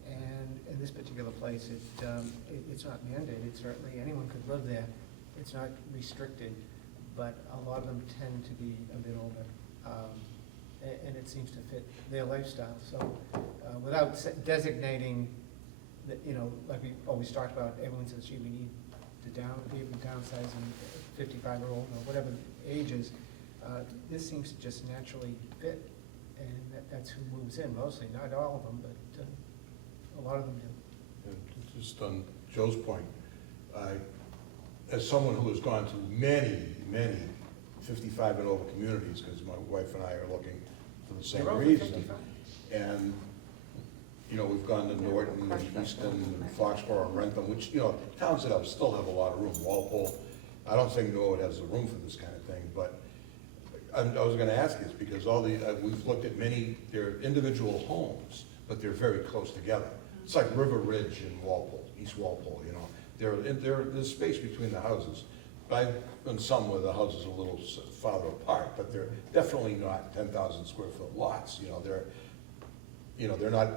And in this particular place, it's not mandated, certainly, anyone could live there. It's not restricted, but a lot of them tend to be a bit older. And it seems to fit their lifestyle. So without designating, like we always talked about, everyone says, gee, we need to even downsize and 55-year-old or whatever the age is. This seems to just naturally fit, and that's who moves in mostly, not all of them, but a lot of them do. And just on Joe's point, as someone who has gone to many, many 55 and over communities, because my wife and I are looking for the same You're over reason. 55. And, we've gone to Norton and Easton and Foxborough and Rentham, which, towns that still have a lot of room. Walpole, I don't think Norwood has the room for this kind of thing, but I was gonna ask this because we've looked at many, they're individual homes, but they're very close together. It's like River Ridge in Walpole, East Walpole, there's space between the houses. I've done some where the houses are a little farther apart, but they're definitely not 10,000 square foot lots, they're not,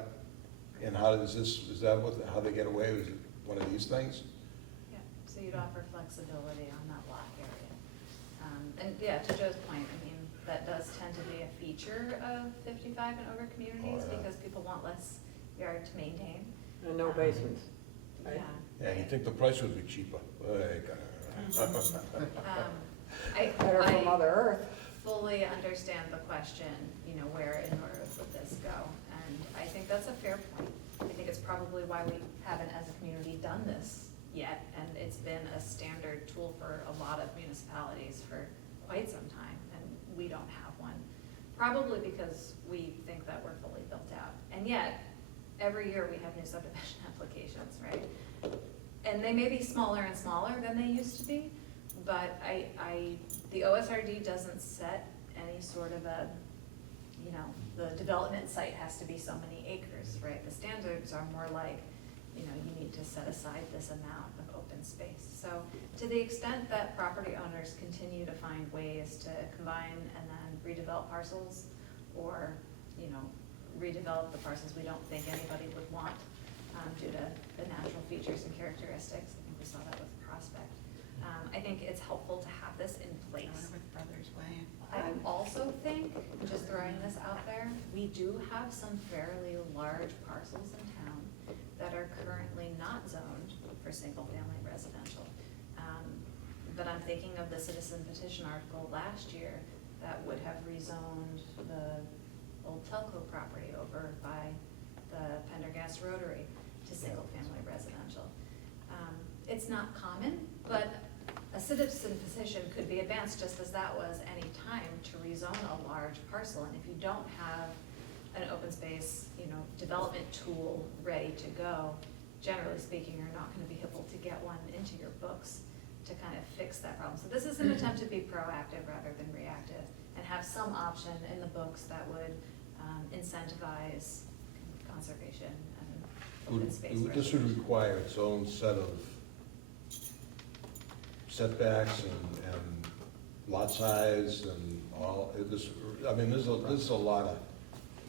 and how does is that how they get away? Is it one of these things? Yeah, so you'd offer flexibility on that lot area. And yeah, to Joe's point, I mean, that does tend to be a feature of 55 and over communities Oh, yeah. because people want less yard to maintain. And no basements. Yeah. Yeah, you'd think the price would be cheaper. Better from Mother Earth. Fully understand the question, where in order would this go? And I think that's a fair point. I think it's probably why we haven't, as a community, done this yet, and it's been a standard tool for a lot of municipalities for quite some time, and we don't have one. Probably because we think that we're fully built out. And yet, every year we have new subdivision applications, right? And they may be smaller and smaller than they used to be, but the OSRD doesn't set any sort of the development site has to be so many acres, right? The standards are more like, you need to set aside this amount of open space. So to the extent that property owners continue to find ways to combine and then redevelop parcels, or, redevelop the parcels we don't think anybody would want due to the natural features and characteristics. I think we saw that with Prospect. I think it's helpful to have this in place. With Brothers Way. I also think, just throwing this out there, we do have some fairly large parcels in town that are currently not zoned for single-family residential. But I'm thinking of the citizen petition article last year that would have rezoned the old Telco property over by the Pendergast Rotary to single-family residential. It's not common, but a citizen petition could be advanced just as that was any time to rezone a large parcel. And if you don't have an open space, development tool ready to go, generally speaking, you're not going to be able to get one into your books to kind of fix that problem. So this is an attempt to be proactive rather than reactive, and have some option in the books that would incentivize conservation and open space. This would require its own set of setbacks and lot size and all, there's a lot of,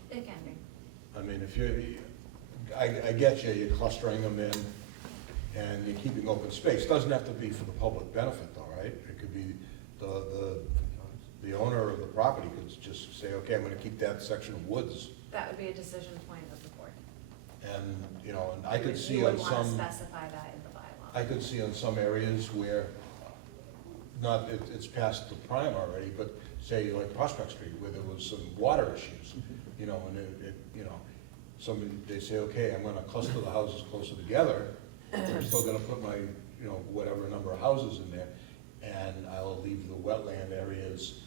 It can be. I get you're clustering them in and you're keeping open space. Doesn't have to be for the public benefit though, right? It could be the owner of the property could just say, okay, I'm gonna keep that section of woods. That would be a decision point of the board. And, and I could see You on would want to some, specify that in the bylaw. I could see on some areas where, it's past the prime already, but say like Prospect Street, where there was some water issues, and somebody, they say, okay, I'm gonna cluster the houses closer together, I'm still gonna put my, whatever number of houses in there, and I'll leave the wetland areas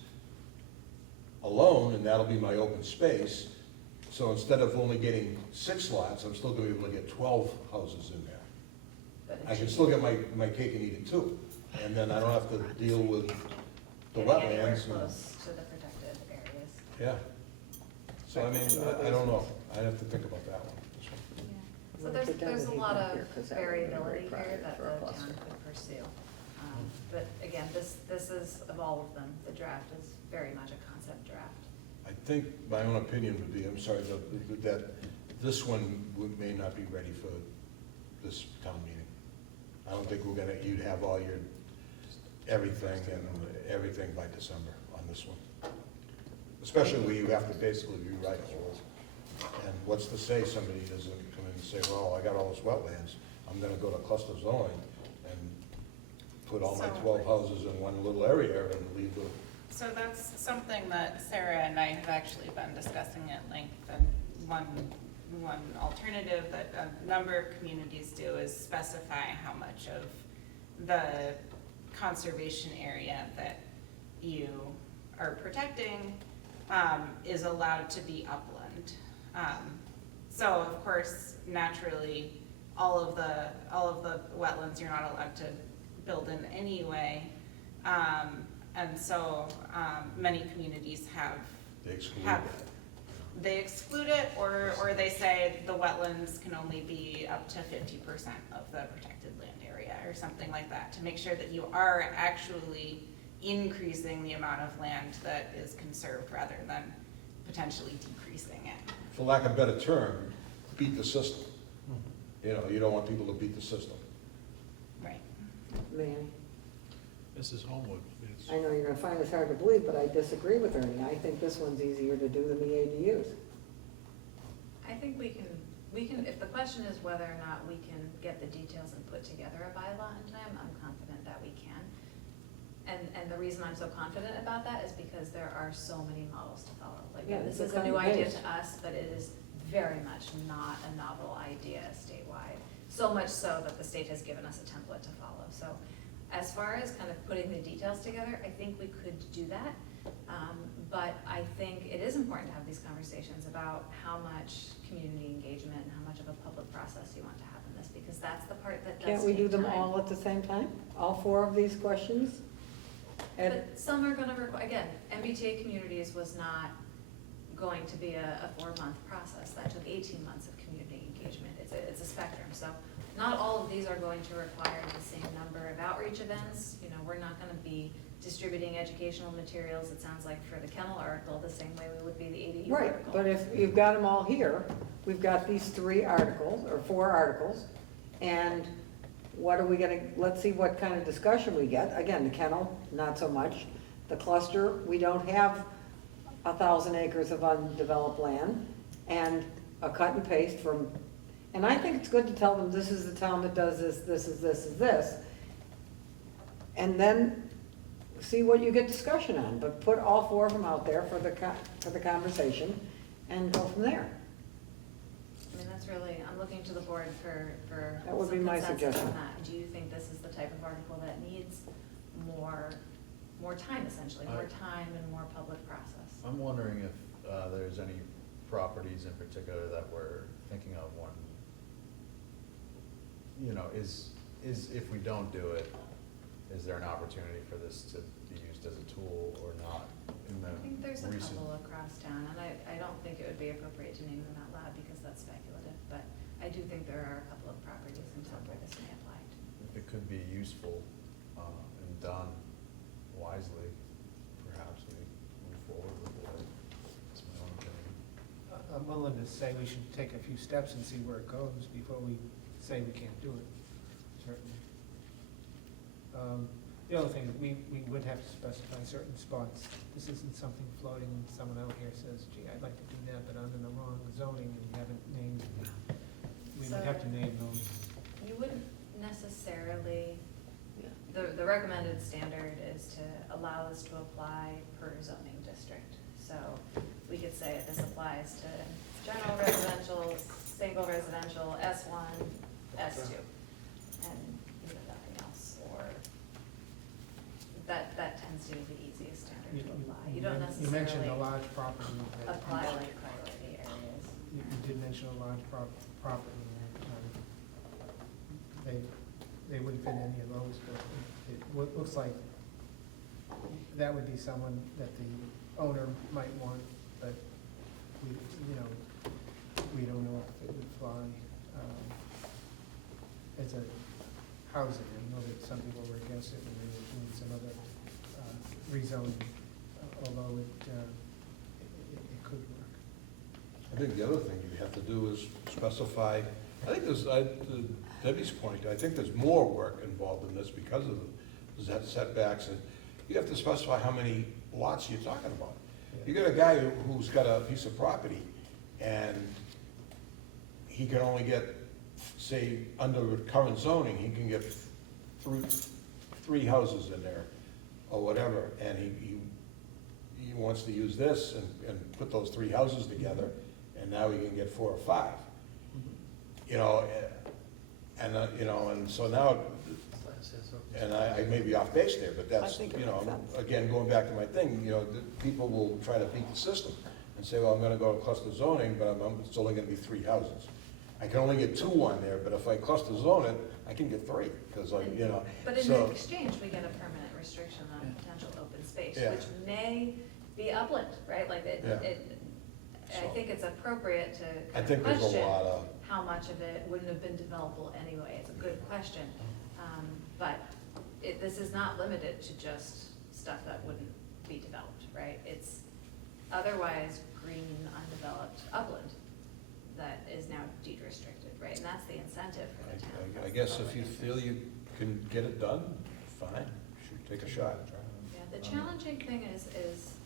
alone, and that'll be my open space. So instead of only getting 6 lots, I'm still gonna be able to get 12 houses in there. But it I can should still get my cake and eat it too, and then I don't have to deal with the be getting anywhere wetlands. and- close to the protected areas. Yeah. So I don't know, I'd have to think about that one. Yeah. So there's a lot of variability here that the town could pursue. But again, this is, of all of them, the draft is very much a concept draft. I think my own opinion would be, I'm sorry, that this one may not be ready for this town meeting. I don't think we're gonna, you'd have all your, everything by December on this one. Especially where you have to basically rewrite a whole. And what's to say somebody doesn't come in and say, well, I got all this wetlands, I'm gonna go to cluster zoning and put all my So- 12 houses in one little area and leave the, So that's something that Sarah and I have actually been discussing at length, and one alternative that a number of communities do is specify how much of the conservation area that you are protecting is allowed to be upland. So of course, naturally, all of the wetlands you're not allowed to build in anyway. And so, many communities they exclude have, that. they exclude it, or they say the wetlands can only be up to 50% of the protected land area, or something like that, to make sure that you are actually increasing the amount of land that is conserved rather than potentially decreasing it. For lack of a better term, beat the system. You know, you don't want people to beat the system. Right. Man, Mrs. Homewood, please. I know you're gonna find this hard to believe, but I disagree with Ernie. I think this one's easier to do than the ADUs. I think we can, if the question is whether or not we can get the details and put together a bylaw in time, I'm confident that we can. And the reason I'm so confident about that is because there are so many models to follow. Like, Yeah, this it's is a new cut and idea paste. to us, but it is very much not a novel idea statewide. So much so that the state has given us a template to follow. So as far as kind of putting the details together, I think we could do that. But I think it is important to have these conversations about how much community engagement and how much of a public process you want to have in this, because that's the part that does Can't we do take them time. all at the same time? All four of these questions? And But some are gonna require, again, MBTA communities was not going to be a 4-month process. That took 18 months of community engagement. It's a spectrum. So not all of these are going to require the same number of outreach events. You know, we're not gonna be distributing educational materials, it sounds like, for the kennel article, the same way we would be the ADU right, article. but if you've got them all here, we've got these 3 articles, or 4 articles, and what are we gonna, let's see what kind of discussion we get. Again, the kennel, not so much. The cluster, we don't have 1,000 acres of undeveloped land, and a cut and paste from, and I think it's good to tell them, this is the town that does this, this is this, is this. And then see what you get discussion on, but put all 4 of them out there for the conversation, and go from there. I mean, that's really, I'm looking to the board for That would be some my consensus suggestion. on that. Do you think this is the type of article that needs more time, essentially, more time and more public process? I'm wondering if there's any properties in particular that we're thinking of when, you know, is, if we don't do it, is there an opportunity for this to be used as a tool or not in the I think there's a recent? couple across town, and I don't think it would be appropriate to name them out loud because that's speculative, but I do think there are a couple of properties in town where this may apply. If it could be useful and done wisely, perhaps we move forward with it. That's my own opinion. I'm willing to say we should take a few steps and see where it goes before we say we can't do it, certainly. The other thing, we would have to specify certain spots. This isn't something floating and someone out here says, gee, I'd like to do that, but I'm in the wrong zoning and we haven't named it. We would have to name those. You wouldn't necessarily, the recommended standard is to allow this to apply per zoning district. So we could say this applies to general residential, single residential, S1, S2, and nothing else, or that tends to be the easiest standard to apply. You don't You mentioned necessarily a large property. that- apply like priority areas. You did mention a large property. They wouldn't fit any of those, but it looks like that would be someone that the owner might want, but we, we don't know if it would fly as a housing. I know that some people were against it when they were doing some other rezoning, although it could work. I think the other thing you have have to do is specify, I think there's, to Debbie's point, I think there's more work involved in this because of the setbacks, and you have to specify how many lots you're talking about. You got a guy who's got a piece of property, and he can only get, say, under current zoning, he can get three houses in there, or whatever, and he wants to use this and put those 3 houses together, and now he can get 4 or 5. You know, and so now, and I may be off base there, but that's, I think it you know, makes sense. again, going back to my thing, you know, people will try to beat the system and say, well, I'm gonna go to cluster zoning, but it's only gonna be 3 houses. I can only get 2 on there, but if I cluster zone it, I can get 3, because I, you know, But in so, exchange, we get a permanent restriction on potential open space, Yeah. which may be upland, right? Like Yeah. I think it's appropriate to I kind think of there's a question lot of, how much of it wouldn't have been developable anyway. It's a good question. But this is not limited to just stuff that wouldn't be developed, right? It's otherwise green, undeveloped upland that is now deed restricted, right? And that's the incentive for the town. I guess if you feel you can get it done, fine, should take a shot. Yeah, the challenging thing is,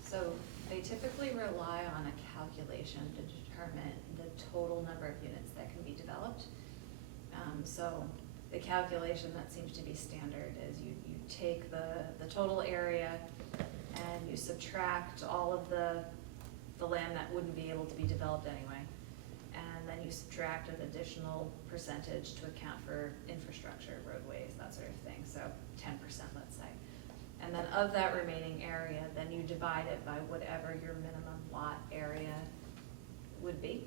so they typically rely on a calculation to determine the total number of units that can be developed. So the calculation that seems to be standard is you take the total area and you subtract all of the land that wouldn't be able to be developed anyway. And then you subtract an additional percentage to account for infrastructure, roadways, that sort of thing, so 10%, let's say. And then of that remaining area, then you divide it by whatever your minimum lot area would be.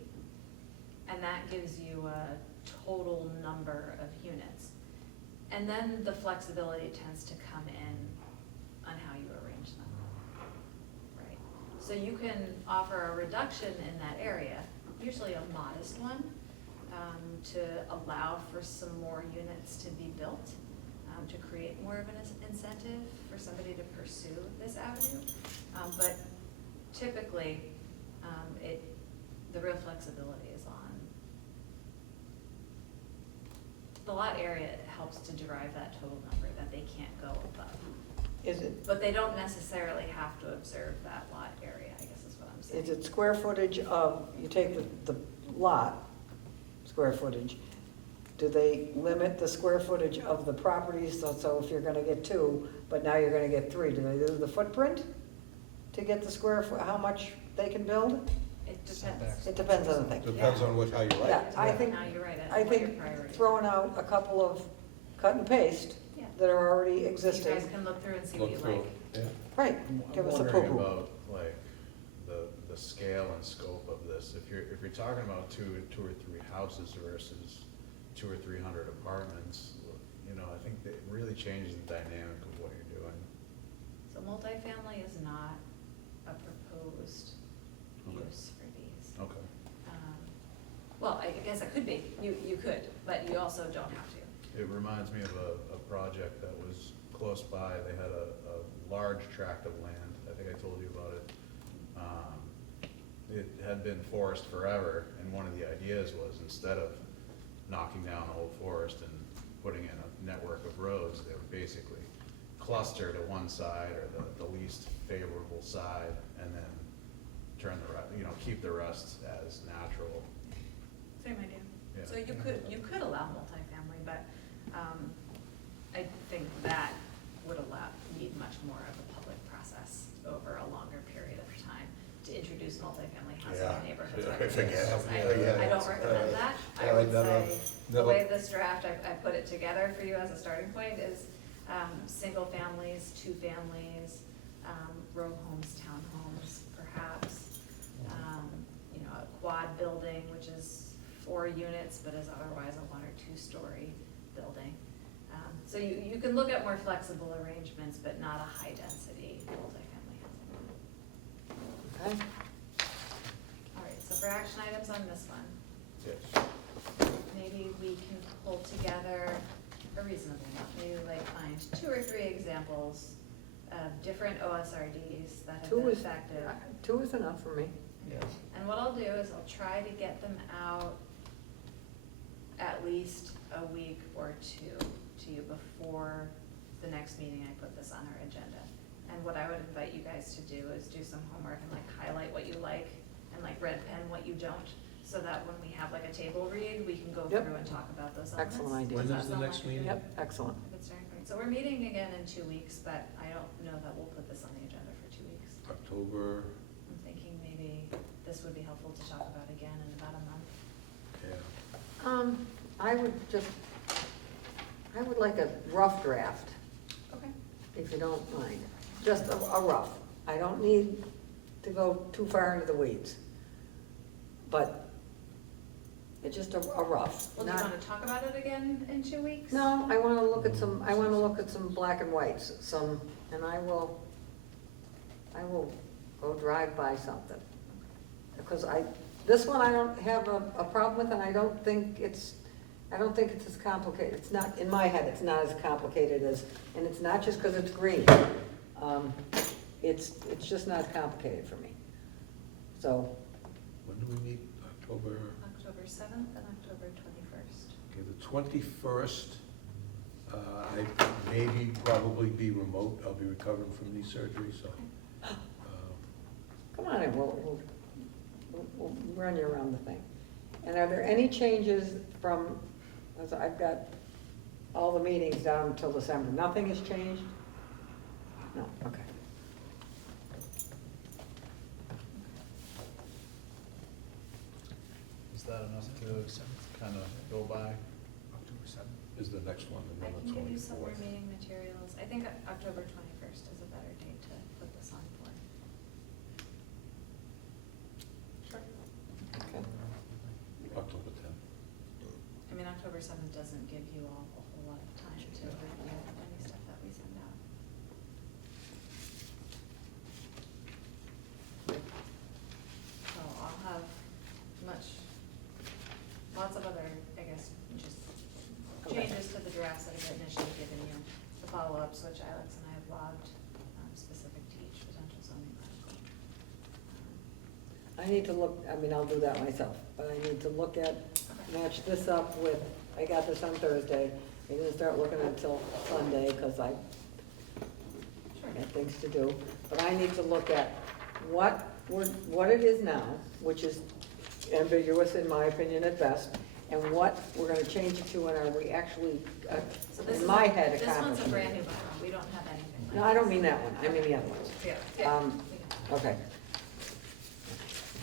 And that gives you a total number of units. And then the flexibility tends to come in on how you arrange them. Right. So you can offer a reduction in that area, usually a modest one, to allow for some more units to be built, to create more of an incentive for somebody to pursue this avenue. But typically, the real flexibility is on the lot area. Helps to derive that total number that they can't go above. Is it, But they don't necessarily have to observe that lot area, I guess is what I'm saying. is it square footage of, you take the lot, square footage, do they limit the square footage of the properties? So if you're gonna get 2, but now you're gonna get 3, do they do the footprint to get the square foot, how much they can build? It depends. It depends on the thing. Depends on how you like Yeah, it. I think, Now you're right, I what your think priorities are. throwing out a couple of cut and paste Yeah. that are already You existing, guys can look through and see what you Look through, like. yeah. right, give us a I'm wondering poo-poo. about, like, the scale and scope of this. If you're talking about two or three houses versus 200 or 300 apartments, you know, I think that really changes the dynamic of what you're doing. So multifamily is not a proposed Okay. use for these. Okay. Well, I guess it could be, you could, but you also don't have to. It reminds me of a project that was close by. They had a large tract of land. I think I told you about it. It had been forest forever, and one of the ideas was, instead of knocking down the whole forest and putting in a network of roads, they would basically cluster to one side or the least favorable side, and then turn keep the rest as natural. Same idea. Yeah. So you could allow multifamily, but I think that would need much more of a public process over a longer period of time to introduce multifamily housing Yeah. in neighborhoods. Yeah, like this. forget it. I don't recommend that. I Yeah, would never- say, the never- way this draft, I put it together for you as a starting point is single families, 2 families, row homes, townhomes, perhaps. A quad building, which is 4 units, but is otherwise a 1 or 2 story building. So you can look at more flexible arrangements, but not a high density multifamily housing. Okay. All right, so for action items on this one, Yes. maybe we can pull together a reasonable amount, maybe like find 2 or 3 examples of different OSRDs that have 2 been is, effective. 2 is enough for me. Yes. And what I'll do is I'll try to get them out at least a week or two to you before the next meeting I put this on our agenda. And what I would invite you guys to do is do some homework and like highlight what you like and like red pen what you don't, so that when we have like a table read, we can go Yep. through and talk about those elements. Excellent idea. When Does is that the sound next like a good- meeting? Yep, excellent. a good starting point? So we're meeting again in 2 weeks, but I don't know that we'll put this on the agenda for 2 weeks. October, I'm thinking maybe this would be helpful to talk about again in about a month. yeah. I would like a rough draft, Okay. if you don't mind, just a rough. I don't need to go too far into the weeds, but it's just a rough. Well, do you not- wanna talk about it again in 2 weeks? No, I wanna look at some black and whites, and I will go drive by something. Because this one I don't have a problem with, and I don't think it's as complicated. It's not, in my head, it's not as complicated as, and it's not just because it's green. It's just not complicated for me. So, When do we meet? October, October 7th and October 21st. okay, the 21st, I maybe probably be remote. I'll be recovering from knee surgery, so. come on in, we'll run you around the thing. And are there any changes from, because I've got all the meetings down until December, nothing has changed? No, okay. Is that enough to kind of go by? October 7th. Is the next one, and I then can the give you some more 24th. meeting materials. I think October 21st is a better date to put this on for. Sure. Okay. October 10th. I mean, October 7th doesn't give you all a whole lot of time to review any stuff that we send out. So I'll have lots of other, I guess, just Okay. changes to the drafts that I've initially given you, the follow-ups, which Alex and I have logged, specific to each potential zoning article. I need to look, I mean, I'll do that myself, but I need to look at, match this up with, I got this on Thursday. I didn't start looking until Sunday, because I Sure. got things to do. But I need to look at what it is now, which is ambiguous in my opinion at best, and what we're gonna change it to, and are we actually, So this in is my a- head, This one's a accomplishing brand new it. bylaw, we don't have anything like No, I don't mean that one, I mean the other ones. Yeah. Okay.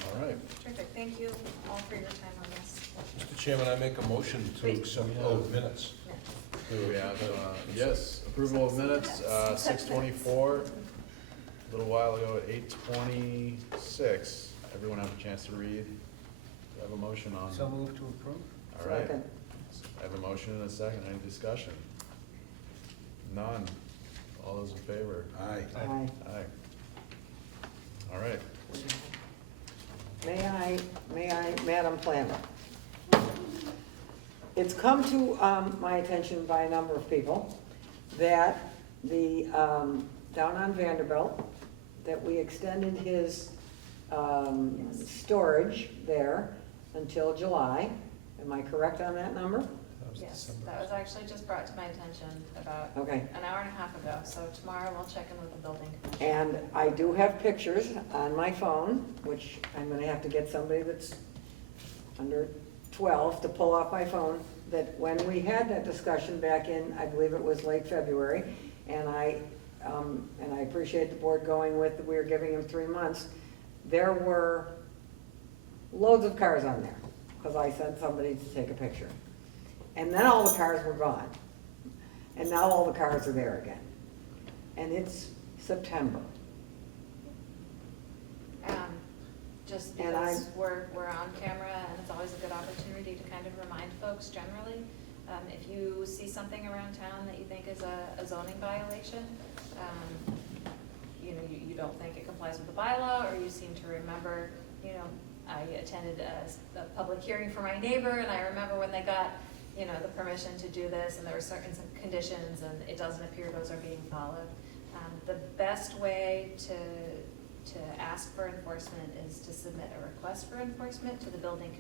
All right. Terrific, thank you all for your time on this. Mr. Chairman, I make a motion to Wait. accept, minutes. Yeah. We have, yes, approval of minutes, 6:24, a little while ago at 8:26. Everyone have a chance to read? Do I have a motion on? So move to approve? All right. Second. I have a motion and a second. Any discussion? None. All those in favor? Aye. Aye. Aye. All right. May I, Madam Planner? It's come to my attention by a number of people that the, down on Vanderbilt, that we extended his storage there until July. Am I correct on that number? That was Yes, December. that was actually just brought to my attention about Okay. an hour and a half ago, so tomorrow we'll check in with the building commissioner. And I do have pictures on my phone, which I'm gonna have to get somebody that's under 12 to pull off my phone, that when we had that discussion back in, I believe it was late February, and I appreciate the board going with, we were giving him 3 months, there were loads of cars on there, because I sent somebody to take a picture. And then all the cars were gone. And now all the cars are there again. And it's September. Just And because we're on camera and it's always a good opportunity to kind of remind folks generally, if you see something around town that you think is a zoning violation, you don't think it complies with the bylaw, or you seem to remember, I attended a public hearing for my neighbor, and I remember when they got, the permission to do this, and there were certain conditions, and it doesn't appear those are being followed. The best way to ask for enforcement is to submit a request for enforcement to the building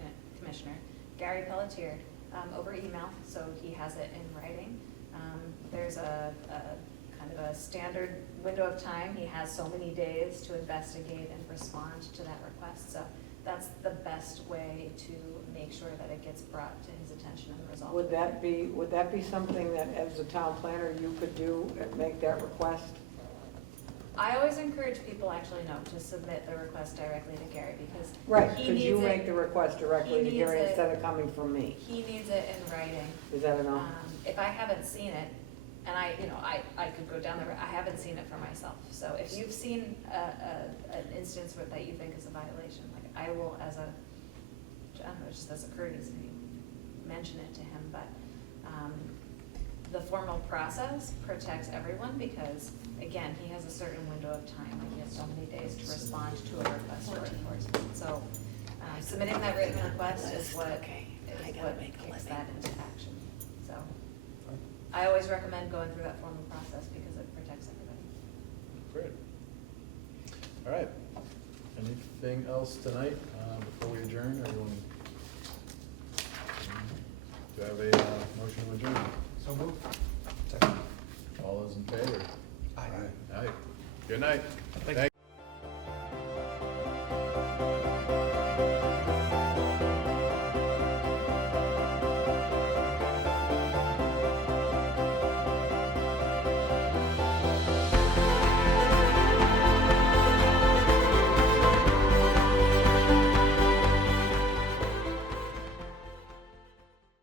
commissioner, Gary Pelletier, over email, so he has it in writing. There's a kind of a standard window of time. He has so many days to investigate and respond to that request. So that's the best way to make sure that it gets brought to his attention and resolved. Would that be something that as a town planner you could do and make that request? I always encourage people actually to submit the request directly to Gary because Right, he could you needs make it, the request directly to he Gary needs it. instead of coming from me? he needs it in writing. Is that enough? If I haven't seen it, and I could go down I haven't seen it for myself. So if you've seen an instance that you think is a violation, like I will I don't know, just as a courtesy, mention it to him, but, the formal process protects everyone because, again, he has a certain window of time, like he has so many days to respond to a request for enforcement. So, submitting that written request is what kicks that into action. So, I always recommend going through that formal process because it protects everybody. Great. All right. Anything else tonight, before we adjourn, everyone? Do I have a, motion to adjourn? So move. Second. All those in favor? Aye. Aye. Good night. Thank